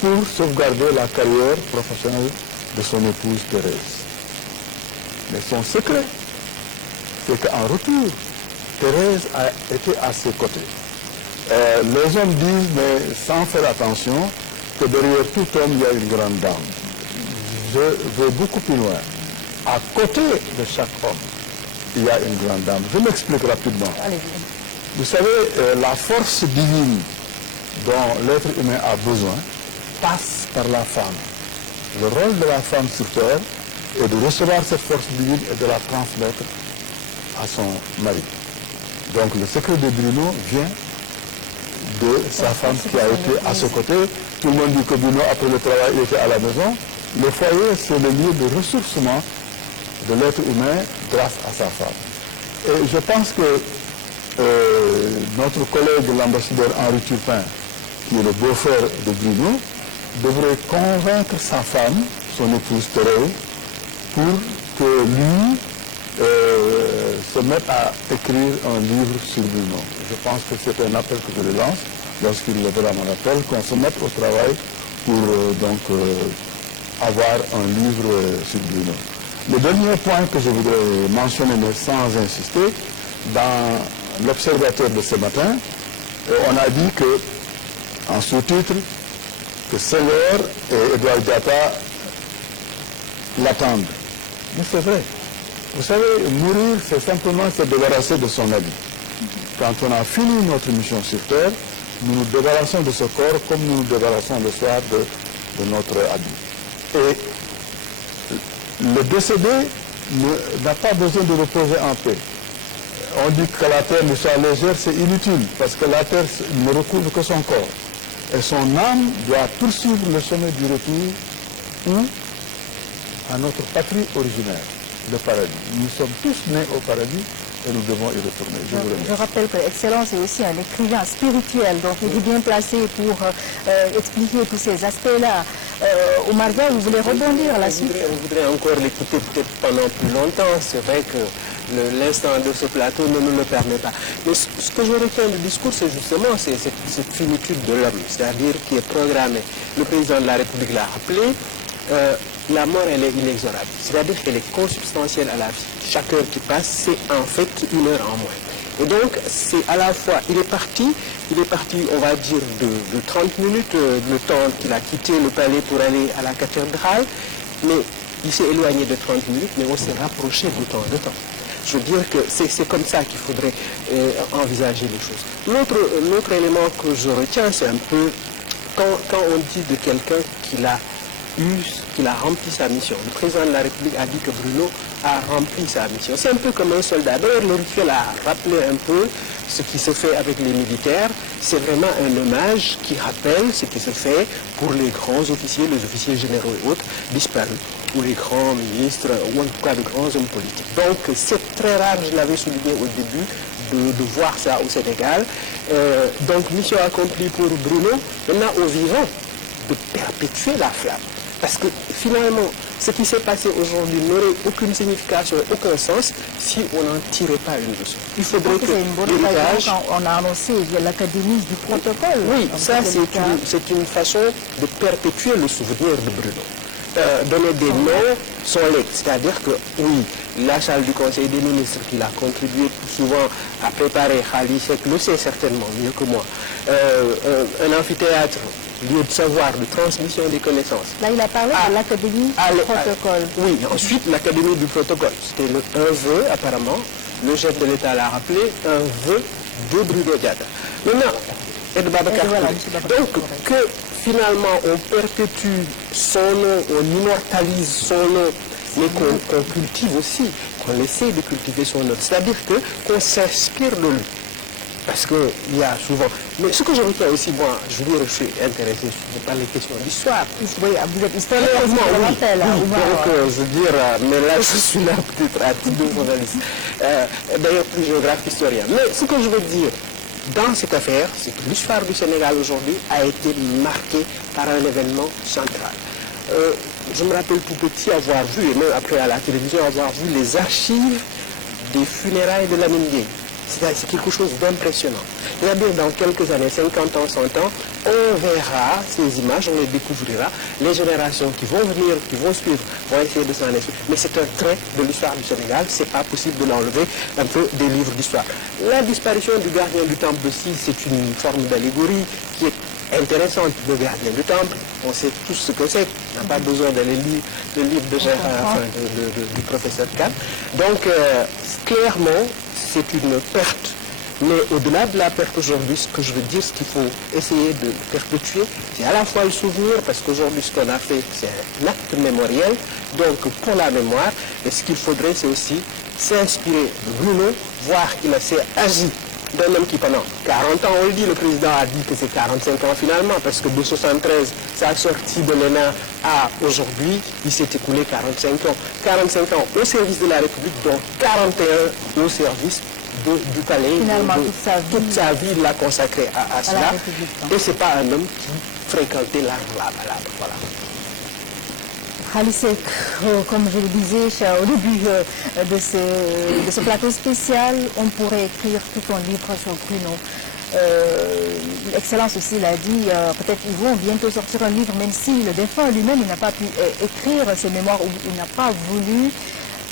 pour sauvegarder la carrière professionnelle de son épouse Thérèse. Mais son secret, c'est qu'en retour, Thérèse a été à ses côtés. Les hommes disent, mais sans faire attention, que derrière tout homme, il y a une grande dame. Je vais beaucoup plus loin. À côté de chaque homme, il y a une grande dame. Je m'explique rapidement. Vous savez, la force divine dont l'être humain a besoin passe par la femme. Le rôle de la femme sur terre est de recevoir cette force divine et de la transmettre à son mari. Donc le secret de Bruno vient de sa femme qui a été à ses côtés. Tout le monde dit que Bruno, après le travail, il était à la maison. Le foyer, c'est le lieu de ressourcement de l'être humain grâce à sa femme. Et je pense que notre collègue, l'ambassadeur Henri Turpin, qui est le beau-frère de Bruno, devrait convaincre sa femme, son épouse Thérèse, pour que lui se mette à écrire un livre sur Bruno. Je pense que c'est un appel que je le lance lorsqu'il lèvera mon appel, qu'on se mette au travail pour avoir un livre sur Bruno. Le dernier point que je voudrais mentionner, mais sans insister, dans l'Observateur de ce matin, on a dit que, en sous-titre, que Senghor et Edouard Diatta l'attendent. Mais c'est vrai. Vous savez, mourir, c'est simplement se débarrasser de son habit. Quand on a fini notre mission sur Terre, nous nous débarrassons de ce corps comme nous nous débarrassons le soir de notre habit. Et le décédé n'a pas besoin de reposer en paix. On dit que la terre lui soit légère, c'est inutile, parce que la terre ne recouvre que son corps. Et son âme doit poursuivre le chemin du retour à notre patrie originaire, le paradis. Nous sommes tous nés au paradis et nous devons y retourner. Je rappelle que Excellence est aussi un écrivain spirituel, donc il est bien placé pour expliquer tous ces aspects-là. Oumar Dia, vous voulez rebondir à la suite? On voudrait encore l'écouter peut-être pendant plus longtemps. C'est vrai que l'instant de ce plateau ne nous le permet pas. Mais ce que je retiens du discours, c'est justement cette finitude de l'homme, c'est-à-dire qui est programmée. Le président de la République l'a rappelé. La mort, elle est inexorable. C'est-à-dire qu'elle est consubstantielle à la vie. Chaque heure qui passe, c'est en fait une heure en moins. Et donc, c'est à la fois, il est parti, on va dire, de 30 minutes, le temps qu'il a quitté le palais pour aller à la cathédrale, mais il s'est éloigné de 30 minutes, mais on s'est rapproché d'autant de temps. Je veux dire que c'est comme ça qu'il faudrait envisager les choses. L'autre élément que je retiens, c'est un peu, quand on dit de quelqu'un qu'il a rempli sa mission. Le président de la République a dit que Bruno a rempli sa mission. C'est un peu comme un soldat. D'ailleurs, le rituel a rappelé un peu ce qui se fait avec les militaires. C'est vraiment un hommage qui rappelle ce qui se fait pour les grands officiers, les officiers généraux et autres disparus, ou les grands ministres, ou en tout cas de grands hommes politiques. Donc, c'est très rare, je l'avais souligné au début, de voir ça au Sénégal. Donc, mission accomplie pour Bruno. Maintenant, aux vivants, de perpétuer la flamme. Parce que finalement, ce qui s'est passé aujourd'hui n'aurait aucune signification, aucun sens si on n'en tirait pas une leçon. Il faudrait que c'est une bonne raison quand on a annoncé l'Académie du protocole. Oui, ça c'est une façon de perpétuer le souvenir de Bruno. Donner des noms solides, c'est-à-dire que oui, la salle du Conseil des ministres qu'il a contribué souvent à préparer, Khali Seck le sait certainement mieux que moi, un amphithéâtre, lieu de savoir, de transmission des connaissances. Là, il a parlé de l'Académie du protocole. Oui, ensuite, l'Académie du protocole. C'était un vœu, apparemment, le chef de l'État l'a rappelé, un vœu de Bruno Diatta. Maintenant, et de Babacar Touré. Donc, que finalement, on perpétue son nom, on immortalise son nom, mais qu'on cultive aussi, qu'on essaie de cultiver son nom. C'est-à-dire qu'on s'inspire de lui. Parce qu'il y a souvent... Mais ce que je retiens aussi, moi, je veux dire, je suis intéressé par les questions d'histoire. Oui, vous êtes historien, oui. Donc, je veux dire, mais là, je suis là peut-être à titre de journaliste. D'ailleurs, plus géographe, historien. Mais ce que je veux dire dans cette affaire, c'est que l'histoire du Sénégal aujourd'hui a été marquée par un événement central. Je me rappelle tout petit avoir vu, et même après à la télévision, avoir vu les archives des funérailles de Lamine Gueye. C'est quelque chose d'impressionnant. C'est-à-dire dans quelques années, 50 ans, 100 ans, on verra ces images, on les découvrira. Les générations qui vont venir, qui vont suivre, vont essayer de s'en inspirer. Mais c'est un trait de l'histoire du Sénégal, c'est pas possible de l'enlever un peu des livres d'histoire. La disparition du gardien du temple aussi, c'est une forme d'allégorie qui est intéressante. Le gardien du temple, on sait tous ce que c'est. On n'a pas besoin d'aller lire le livre du professeur Kahn. Donc, clairement, c'est une perte. Mais au-delà de la perte aujourd'hui, ce que je veux dire, ce qu'il faut essayer de perpétuer, c'est à la fois le souvenir, parce qu'aujourd'hui, ce qu'on a fait, c'est un acte mémoriel, donc pour la mémoire, et ce qu'il faudrait, c'est aussi s'inspirer de Bruno, voir qu'il s'est agi d'un homme qui pendant 40 ans, on le dit, le président a dit que c'est 45 ans finalement, parce que de 73, sa sortie de l'ENA à aujourd'hui, il s'est écoulé 45 ans. 45 ans au service de la République, dont 41 au service du palais. Finalement, toute sa vie, il l'a consacré à cela. Et ce n'est pas un homme qui fréquentait l'art de la balade. Voilà. Khali Seck, comme je le disais au début de ce plateau spécial, on pourrait écrire tout un livre sur Bruno. L'Excellence aussi l'a dit, peut-être ils vont bientôt sortir un livre, même si le défunt lui-même il n'a pas pu écrire ses mémoires ou il n'a pas voulu,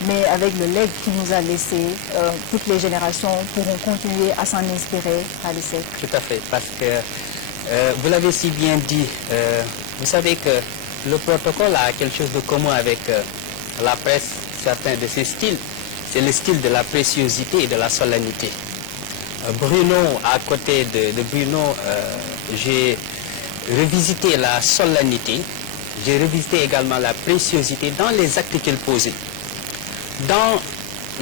mais avec le legs qu'il nous a laissé, toutes les générations pourront continuer à s'en inspirer, Khali Seck. Tout à fait, parce que vous l'avez si bien dit, vous savez que le protocole a quelque chose de commun avec la presse certains de ses styles. C'est le style de la préciosité et de la solennité. Bruno, à côté de Bruno, j'ai revisité la solennité, j'ai revisité également la préciosité dans les actes qu'il posait, dans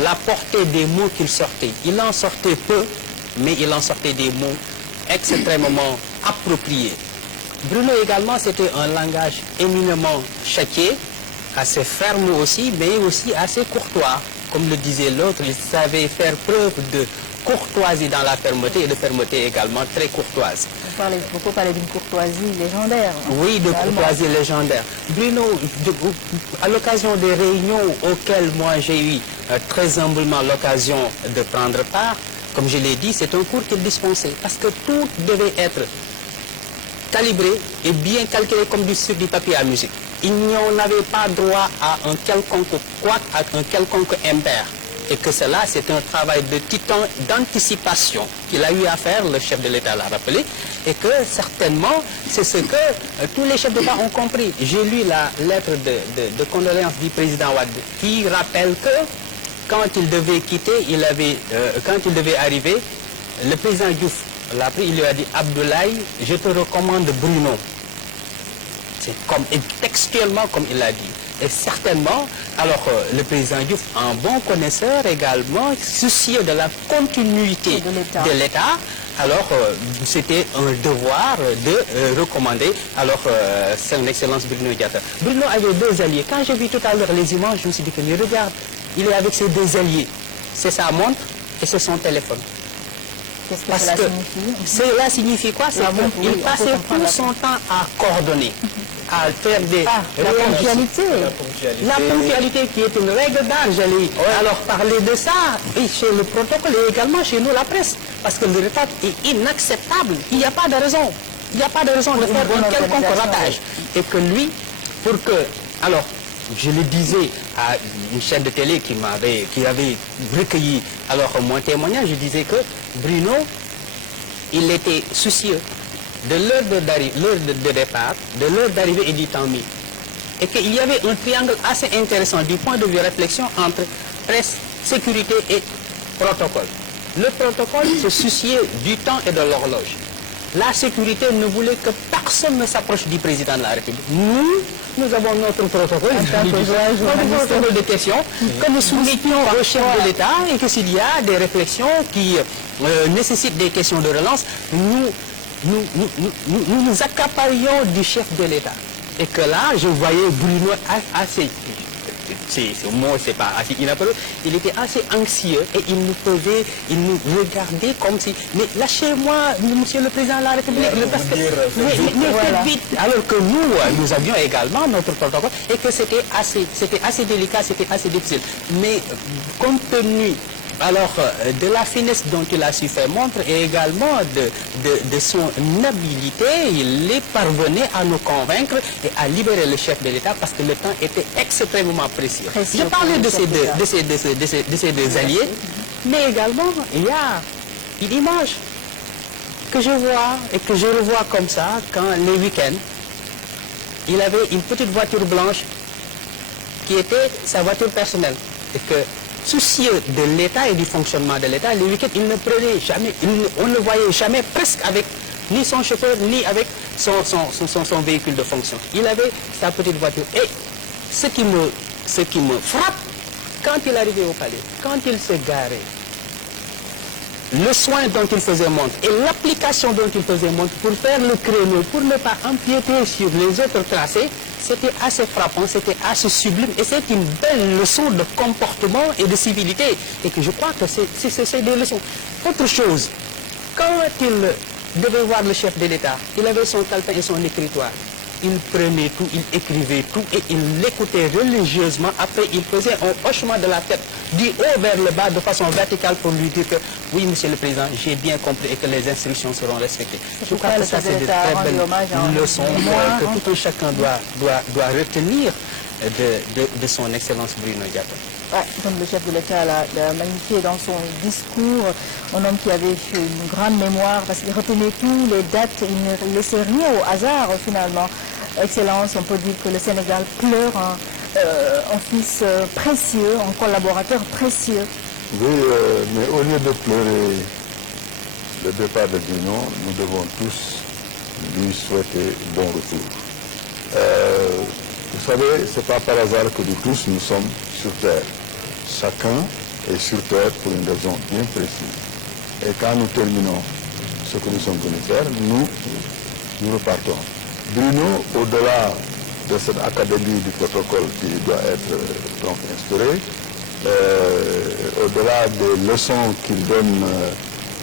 la portée des mots qu'il sortait. Il en sortait peu, mais il en sortait des mots extrêmement appropriés. Bruno également, c'était un langage éminemment châtié, assez ferme aussi, mais aussi assez courtois. Comme le disait l'autre, il savait faire preuve de courtoisie dans la fermeté et de fermeté également très courtoise. Vous pouvez parler d'une courtoisie légendaire. Oui, de courtoisie légendaire. Bruno, à l'occasion des réunions auxquelles moi j'ai eu très humblement l'occasion de prendre part, comme je l'ai dit, c'est un cours qu'il dispensait parce que tout devait être calibré et bien calculé comme sur du papier à musique. Il n'y en avait pas droit à un quelconque couac, à un quelconque impair. Et que cela, c'est un travail de titan d'anticipation qu'il a eu à faire, le chef de l'État l'a rappelé, et que certainement, c'est ce que tous les chefs d'État ont compris. J'ai lu la lettre de condoléances du président Wade qui rappelle que quand il devait quitter, quand il devait arriver, le président Diouf l'a pris, il lui a dit « Abdoulaye, je te recommande Bruno ». C'est textuellement comme il l'a dit. Et certainement, alors le président Diouf, un bon connaisseur également, soucieux de la continuité de l'État, alors c'était un devoir de recommander alors son excellence Bruno Diatta. Bruno avait deux alliés. Quand j'ai vu tout à l'heure les images, je me suis dit que mais regarde, il est avec ses deux alliés. C'est sa montre et c'est son téléphone. Qu'est-ce que cela signifie? Cela signifie quoi? Il passait tout son temps à coordonner, à faire des... la ponctualité. La ponctualité qui est une règle d'art, j'allais alors parler de ça, et chez le protocole et également chez nous la presse, parce que le retard est inacceptable. Il n'y a pas de raison. Il n'y a pas de raison de faire un quelconque ratage. Et que lui, pour que... Alors, je le disais à une chaîne de télé qui avait recueilli alors mon témoignage, je disais que Bruno, il était soucieux de l'heure de départ, de l'heure d'arrivée et du temps mis. Et qu'il y avait un triangle assez intéressant du point de vue réflexion entre presse, sécurité et protocole. Le protocole se souciait du temps et de l'horloge. La sécurité ne voulait que personne ne s'approche du président de la République. Nous avons notre protocole, notre protocole de questions que nous soumettions au chef de l'État et que s'il y a des réflexions qui nécessitent des questions de relance, nous accaparions du chef de l'État. Et que là, je voyais Bruno assez... Ce mot, c'est pas assez inapproprié. Il était assez anxieux et il nous regardait comme si, mais lâchez-moi, monsieur le président de la République, parce que, mais faites vite. Alors que nous avions également notre protocole et que c'était assez délicat, c'était assez difficile. Mais compte tenu alors de la finesse dont il a su faire montre et également de son habileté, il est parvenu à nous convaincre et à libérer le chef de l'État parce que le temps était extrêmement précieux. Je parlais de ces deux alliés, mais également il y a une image que je vois et que je revois comme ça quand les week-ends, il avait une petite voiture blanche qui était sa voiture personnelle et que soucieux de l'État et du fonctionnement de l'État, les week-ends, il ne prenait jamais, on ne le voyait jamais presque avec ni son chauffeur, ni avec son véhicule de fonction. Il avait sa petite voiture. Et ce qui me frappe, quand il arrivait au palais, quand il se garait, le soin dont il faisait montre et l'application dont il faisait montre pour faire le créneau, pour ne pas empiéter sur les autres tracés, c'était assez frappant, c'était assez sublime et c'est une belle leçon de comportement et de civilité. Et que je crois que c'est des leçons. Autre chose, quand il devait voir le chef de l'État, il avait son calepin et son écritoire. Il prenait tout, il écrivait tout et il l'écoutait religieusement. Après, il faisait un hochement de la tête du haut vers le bas de façon verticale pour lui dire que oui, monsieur le président, j'ai bien compris et que les instructions seront respectées. Je crois que ça, c'est de très belles leçons que tout un chacun doit retenir de son excellence Bruno Diatta. Ouais, comme le chef de l'État l'a magnifié dans son discours, un homme qui avait une grande mémoire parce qu'il retenait tout, les dates, il ne laissait rien au hasard finalement. Excellence, on peut dire que le Sénégal pleure un fils précieux, un collaborateur précieux. Oui, mais au lieu de pleurer le départ de Bruno, nous devons tous lui souhaiter bon retour. Vous savez, ce n'est pas par hasard que nous tous nous sommes sur Terre. Chacun est sur Terre pour une raison bien précise. Et quand nous terminons ce que nous sommes venus faire, nous repartons. Bruno, au-delà de cette académie du protocole qui doit être donc instaurée, au-delà des leçons qu'il donne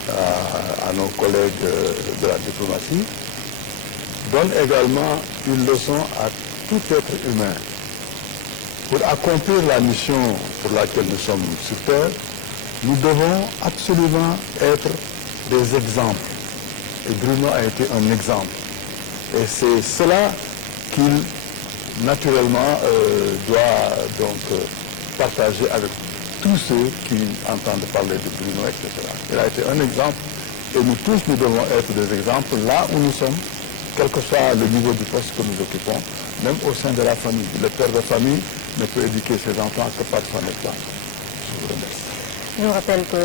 à nos collègues de la diplomatie, donne également une leçon à tout être humain. Pour accomplir la mission pour laquelle nous sommes sur Terre, nous devons absolument être des exemples. Et Bruno a été un exemple. Et c'est cela qu'il, naturellement, doit donc partager avec tous ceux qui entendent parler de Bruno, etc. Il a été un exemple. Et nous tous, nous devons être des exemples là où nous sommes, quel que soit le niveau du poste que nous occupons, même au sein de la famille. Le père de famille ne peut éduquer ses enfants que par son exemple. Je vous remercie. Je vous rappelle que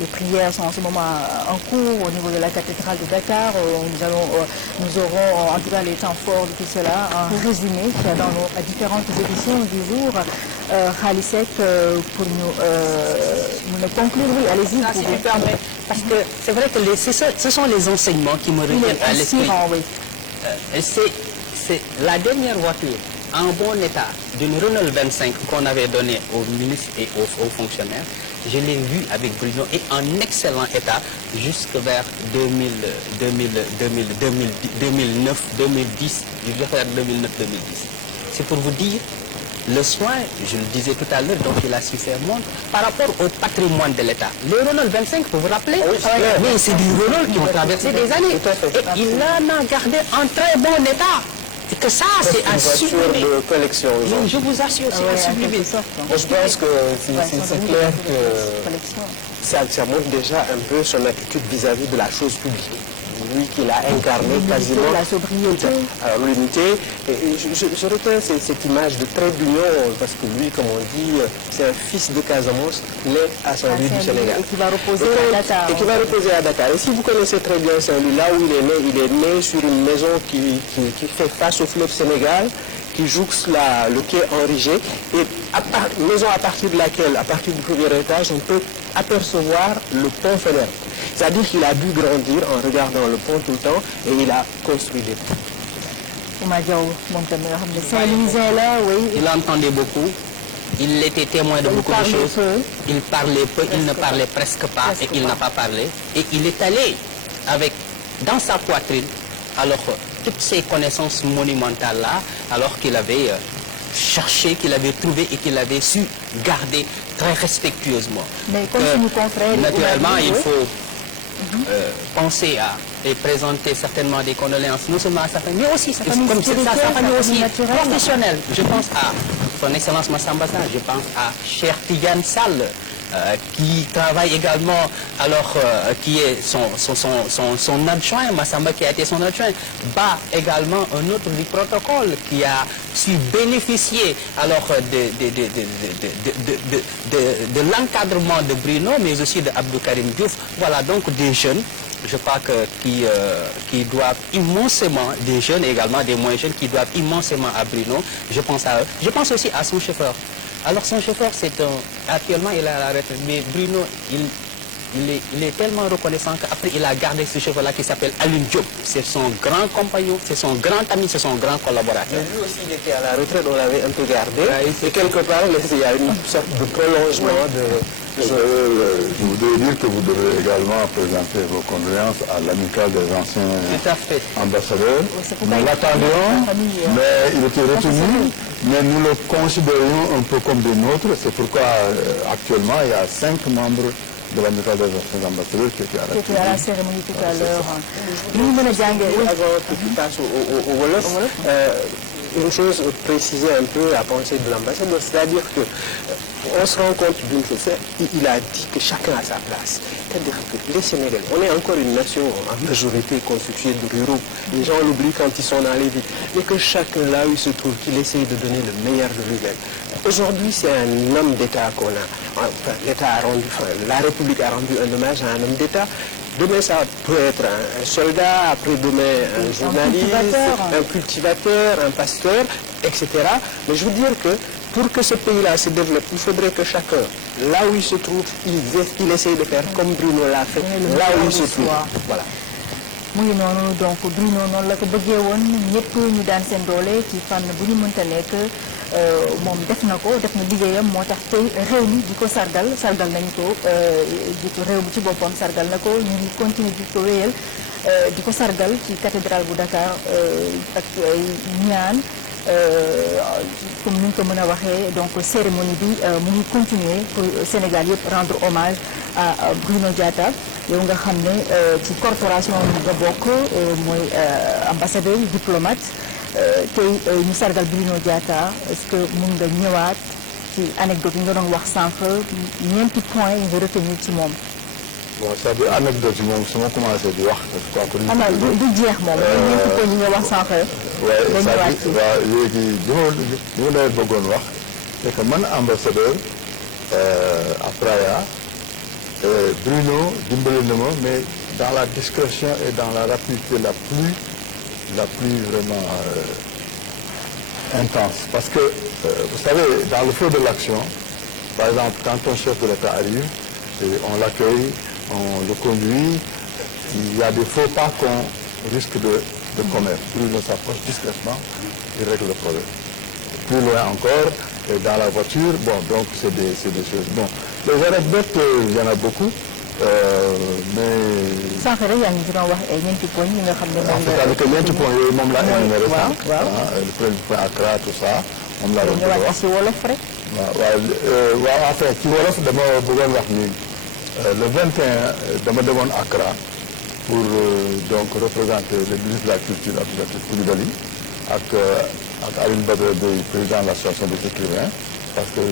les prières sont en ce moment en cours au niveau de la cathédrale de Dakar. Nous aurons en tout cas les temps forts de tout cela, un résumé qu'il y a dans nos différentes éditions du jour. Khalisek, pour nous conclure, oui, allez-y. Si tu permets, parce que c'est vrai que ce sont les enseignements qui me reviennent à l'esprit. Oui. C'est la dernière voiture en bon état d'une Renault 25 qu'on avait donnée aux ministres et aux fonctionnaires. Je l'ai vu avec Bruno et en excellent état jusque vers 2009, 2010, je vais faire 2009-2010. C'est pour vous dire le soin, je le disais tout à l'heure, dont il a su faire montre par rapport au patrimoine de l'État. Les Renault 25, vous vous rappelez, mais c'est des Renault qui ont traversé des années. Et il en a gardé en très bon état. Et que ça, c'est à sublimer. De collection. Je vous assure, c'est à sublimer. Je pense que c'est clair que ça montre déjà un peu son attitude vis-à-vis de la chose publique. Lui qui l'a incarné quasiment. La sobriété. Alors l'unité, je retiens cette image de trait d'union, parce que lui, comme on dit, c'est un fils de Casamance, né à Saint-Louis du Sénégal. Et qui va reposer à Dakar. Et qui va reposer à Dakar. Et si vous connaissez très bien Saint-Louis, là où il est né sur une maison qui fait face au fleuve Sénégal, qui jouxte le quai Henri-G, et maison à partir de laquelle, à partir du premier étage, on peut apercevoir le pont Faidherbe. C'est-à-dire qu'il a dû grandir en regardant le pont tout le temps et il a construit des ponts. Il entendait beaucoup, il était témoin de beaucoup de choses. Il parlait peu, il ne parlait presque pas et il n'a pas parlé. Et il est allé avec, dans sa poitrine, alors toutes ces connaissances monumentales-là, alors qu'il avait cherché, qu'il avait trouvé et qu'il avait su garder très respectueusement. Mais comme tu nous confères, naturellement, il faut penser à et présenter certainement des condoléances, non seulement à sa famille, mais aussi sa famille, aussi professionnelle. Je pense à son Excellence Massamba Sarr, je pense à Cher Tidiane Sall, qui travaille également, alors qui est son adjoint, Massamba qui a été son adjoint, Ba également un autre du protocole qui a su bénéficier alors de l'encadrement de Bruno, mais aussi de Abdou Karim Diouf. Voilà donc des jeunes, je crois que qui doivent immensément, des jeunes et également des moins jeunes qui doivent immensément à Bruno. Je pense à eux. Je pense aussi à son chauffeur. Alors son chauffeur, actuellement il est à la retraite, mais Bruno, il est tellement reconnaissant qu'après il a gardé ce chauffeur-là qui s'appelle Alun Diop. C'est son grand compagnon, c'est son grand ami, c'est son grand collaborateur. Mais lui aussi il était à la retraite, on l'avait un peu gardé. Et quelque part, il y a une sorte de prolongement de... Je voudrais dire que vous devez également présenter vos condoléances à l'amicale des anciens ambassadeurs. Nous l'attendions, mais il était retenu, mais nous le considérions un peu comme des nôtres. C'est pourquoi actuellement il y a 5 membres de l'amicale des anciens ambassadeurs qui étaient à la cérémonie tout à l'heure. Avant que tu passes au Wolof, une chose précisée un peu à penser de l'ambassadeur, c'est-à-dire que on se rend compte d'une chose, il a dit que chacun a sa place. C'est-à-dire que les Sénégalais, on est encore une nation en majorité constituée de ruraux. Les gens l'oublient quand ils sont dans les villes. Mais que chacun, là où il se trouve, qu'il essaye de donner le meilleur de lui-même. Aujourd'hui, c'est un homme d'État qu'on a. Enfin, l'État a rendu, enfin, la République a rendu un hommage à un homme d'État. Demain, ça peut être un soldat, après-demain, un journaliste, un cultivateur, un pasteur, etc. Mais je veux dire que pour que ce pays-là se développe, il faudrait que chacun, là où il se trouve, il essaye de faire comme Bruno l'a fait, là où il se trouve. Voilà. mu ngi noonu donc Bruno noonu la ko bëggee woon ñëpp ñu daan seen doole ci fànn bu ñu mënta nekk moom def na ko def na liggéeyam moo tax tey réew mi di ko sargal nañu ko jiitu réew mi ci boppam sargal na ko ñu ngi continuer di ko wéyal di ko sargal ci cathédrale bu Dakar ak ñaan comme ni ñu ko mën a waxee donc cérémonie bi mu ngi continuer pour Sénégal yëpp rendre hommage à Bruno Diatta yow nga xam ne ci corporation nga bokk mooy ambassadeur diplomate tey ñu sargal Bruno Diatta est-ce que mun nga ñëwaat ci anecdote yi nga doon wax sànq ñeenti point yi nga retenir ci moom. bon c'est-à-dire anecdote yi moom su ma commencé di wax je crois que. xanaa du jeex moom ñeenti point yi nga wax sànq. waaye c'est-à-dire waaw léegi li ma leen bëggoon wax c'est que man ambassadeur à Praia Bruno dimbali na ma mais dans la discrétion et dans la rapidité la plus vraiment intense parce que vous savez dans le feu de l'action par exemple quand un chef de l'État arrive on l'accueille on le conduit il y a des faux pas qu'on risque de commettre. Bruno s'approche discrètement, il règle le problème. Plus loin encore, dans la voiture, bon, donc c'est des choses. Bon, les anecdotes, il y en a beaucoup, mais... sànq rek yaa ngi doon wax ay ñeenti poñ yi nga xam ne moom la. c'est-à-dire que ñeenti points yooyu moom laa énuméré sànq. Le premier point Accra, tout ça, moom laa doon bëgg a wax. ci wolof rek. waaw en fait ci wolof dama bëggoon wax ni le 21 dama demoon Accra. pour donc représenter le ministre de la Culture Abdoulatif Coulibaly ak Alioune Badara Bèye président de l'association des écrivains parce que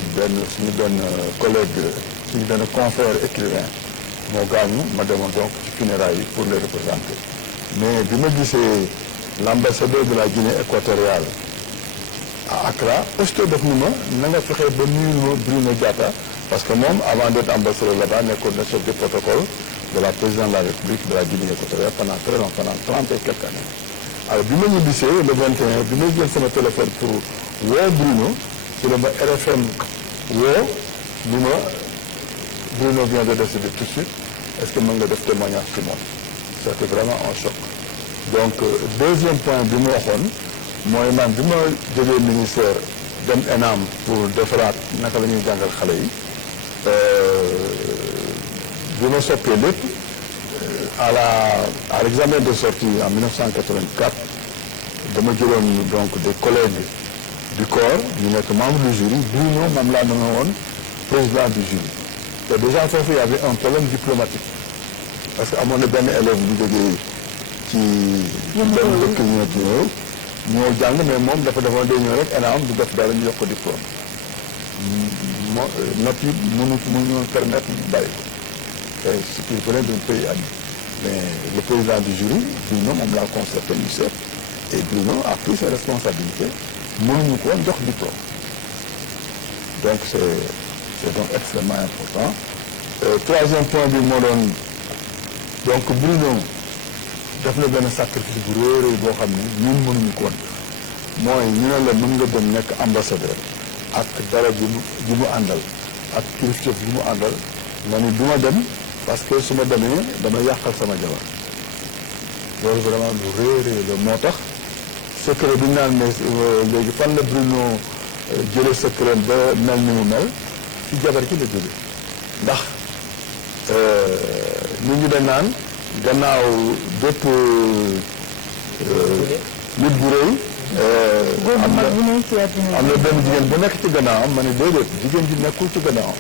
suñu benn collègue suñu benn confrère écrivain moo gaañu ma demoon donc ci funérailles yi pour les représenter mais bi ma gisee l'ambassadeur de la Guinée équatoriale à Accra aussitôt def ni ma na nga fexe ba nuyu ma Bruno Diatta parce que moom avant d'être ambassadeur là-bas nekkoon na chef de protocole de la présidente de la République de la Guinée équatoriale pendant très longtemps, pendant 30 et quelques années. Alors, bi ma ñibbisee le 21 bi ma jël sama téléphone pour woo Bruno ci la ma RFM woo ni ma Bruno vient de décéder tout de suite est-ce que mën nga def témoignage ci moom c'était vraiment un choc. donc deuxième point bi ma waxoon mooy man bi ma jógee ministère dem ENAM pour defaraat naka la ñuy jàngal xale yi bi ma soppee lépp à l'examen de sortie en 1984 dama jëloon donc des collègues du corps ñu nekk membre du jury Bruno moom laa nommé woon président du jury te déjà foofu il y avait un problème diplomatique parce que amoon na benn élève bu jógee ci benn dëkk ñoo jàng mais moom dafa defoon day ñëw rek ENAM du def dara ñu jox ko diplôme note yi mënu permettre ñu bàyyi ko ce qui venait d'un pays ami. Mais le président du jury, Bruno, on l'a constaté, l'UCEP, et Bruno a pris ses responsabilités, mënuñu ko jox diplôme. Donc c'est donc extrêmement important. Troisième point bi moo doon donc Bruno def na benn sacrifice bu rëy boo xam ne ñun mënuñu ko woon mooy ñu ne la mën nga dem nekk ambassadeur ak dara bi mu àndal ak kilifteef bi mu àndal nga ni du ma dem parce que su ma demee dama yàqal sama jabar loolu vraiment lu rëy la moo tax secret bi ñu naan ne léegi fan la Bruno jëlee secret ba mel ni mu mel ci jabar gi la jóge ndax nit ñi dañ naan gannaaw bépp nit bu rëy am na benn jigéen bu nekk ci gannaawam ma ne déedéet jigéen ji nekkul ci gannaawam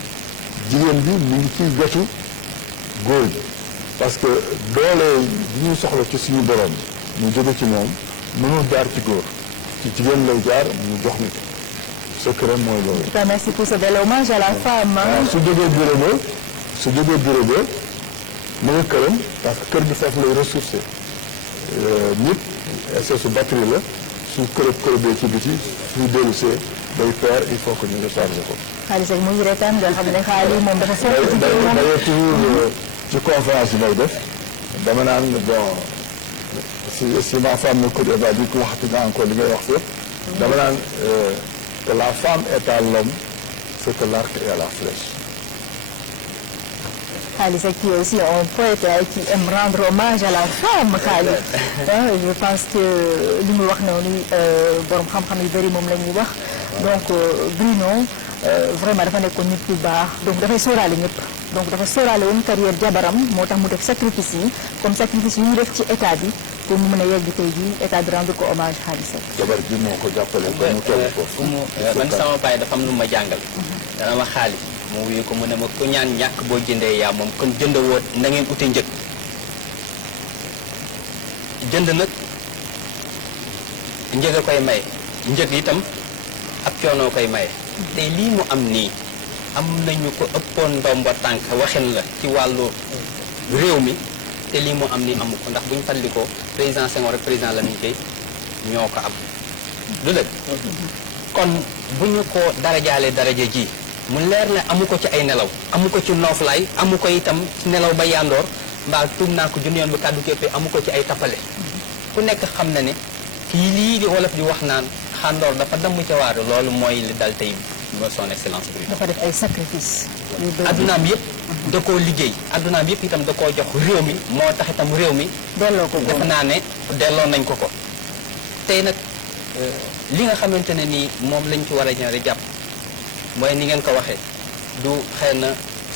jigéen bi mu ngi ci wetu góor ji parce que doole bi ñuy soxla ci suñu borom mu jóge ci moom mënul jaar ci góor ci jigéen lay jaar mu jox nit secret mooy loolu. En tout cas, merci pour ce bel hommage à la femme. waaw su jógee bureau ba mu ngi këram parce que kër gi foofu lay ressourcé nit espèce de batterie la su kërëbee ci biti su dellusee day peur il faut que ñu recharger ko. Khali Seck mu ngi reetaan nga xam ne Khali moom dafa fonk jigéen moom. d'ailleurs toujours ci conférence yi may def dama naan bon si ma femme m'écoute elle va dire que waxati nga encore li ngay wax fépp dama naan que la femme est à l'homme ce que l'arc est à la flèche. Khali Seck qui est aussi un poète qui aime rendre hommage à la femme Khali. Je pense que li mu wax noonu borom xam-xam yu bëri moom la ñuy wax donc Bruno vraiment dafa nekkoon nit ku baax donc dafay sóoraale ñëpp donc dafa sóoraale woon carrière jabaram moo tax mu def sacrifice yi comme sacrifice yi ñu def ci état bi pour mu mën a yegg tey jii état bi rendre ko hommage Khali Seck. jabar bi moo ko jàppale ba mu toll ko. man sama baay dafa am lu ma jàngal. dana ma Khali mu wuyu ko mu ne ma ku ñaan ñàkk boo jëndee yaa moom kon jënd woo na ngeen ute njëg jënd nag njëg a koy maye njëg itam ab coonoo koy maye te lii mu am nii am nañu ko ëppoon ndomba tànk waxin la ci wàllu réew mi te lii mu am nii amu ko ndax bu ñu fàttali ko président Senghor ak président Lamine Gueye ñoo ko am du dëgg kon bu ñu ko darajaalee daraja ji mu leer ne amu ko ci ay nelaw amu ko ci nooflaay amu ko itam nelaw ba yandoor mbaa tuum naa ko junni yoon ba kàddu képp amu ko ci ay tappale ku nekk xam na ne kii lii di wolof di wax naan xàndoor dafa damm ca waaru loolu mooy li dal tey son excellence bi dafa def ay sacrifice. addunaam yëpp da koo liggéey addunaam yëpp itam da koo jox réew mi moo tax itam réew mi delloo ko defe naa ne delloo nañ ko ko tey nag li nga xamante ne nii moom lañ ci war a ñaari jàpp mooy ni ngeen ko waxee du xëy na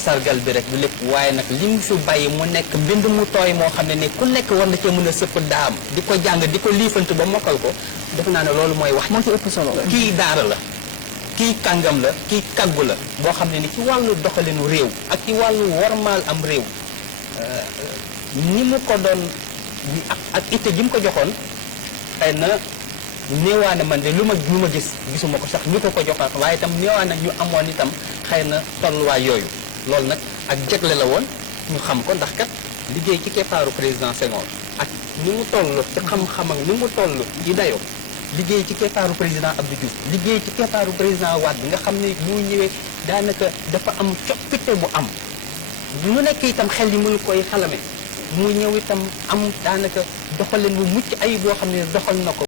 sargal bi rek du lépp waaye nag li mu fi bàyyi mu nekk mbind mu tooy moo xam ne ni ku nekk war na cee mën a sëpp daam di ko jàng di ko liifantu ba mokkal ko defe naa ne loolu mooy wax moo ci ëpp solo. kii daara la kii kàngam la kii kàggu la boo xam ne ni ci wàllu doxalinu réew ak ci wàllu wormaal am réew ni mu ko doon ak itte ji mu ko joxoon xëy na néewaane man de lu ma gis gisuma ko sax ñu ko joxoon waaye itam néewaane ñu amoon itam xëy na tolluwaay yooyu loolu nag ak jagle la woon ñu xam ko ndax kat liggéey ci keppaaru président Senghor ak ni mu toll ci xam-xam ak ni mu toll ci dayoo liggéey ci keppaaru président Abdou Diouf liggéey ci keppaaru président Wade bi nga xam ne mu ñëwee daanaka dafa am coppite bu am lu nekk itam xel yi muy koy xalame mu ñëw itam am daanaka doxalin bu mucc ayib boo xam ne doxal na ko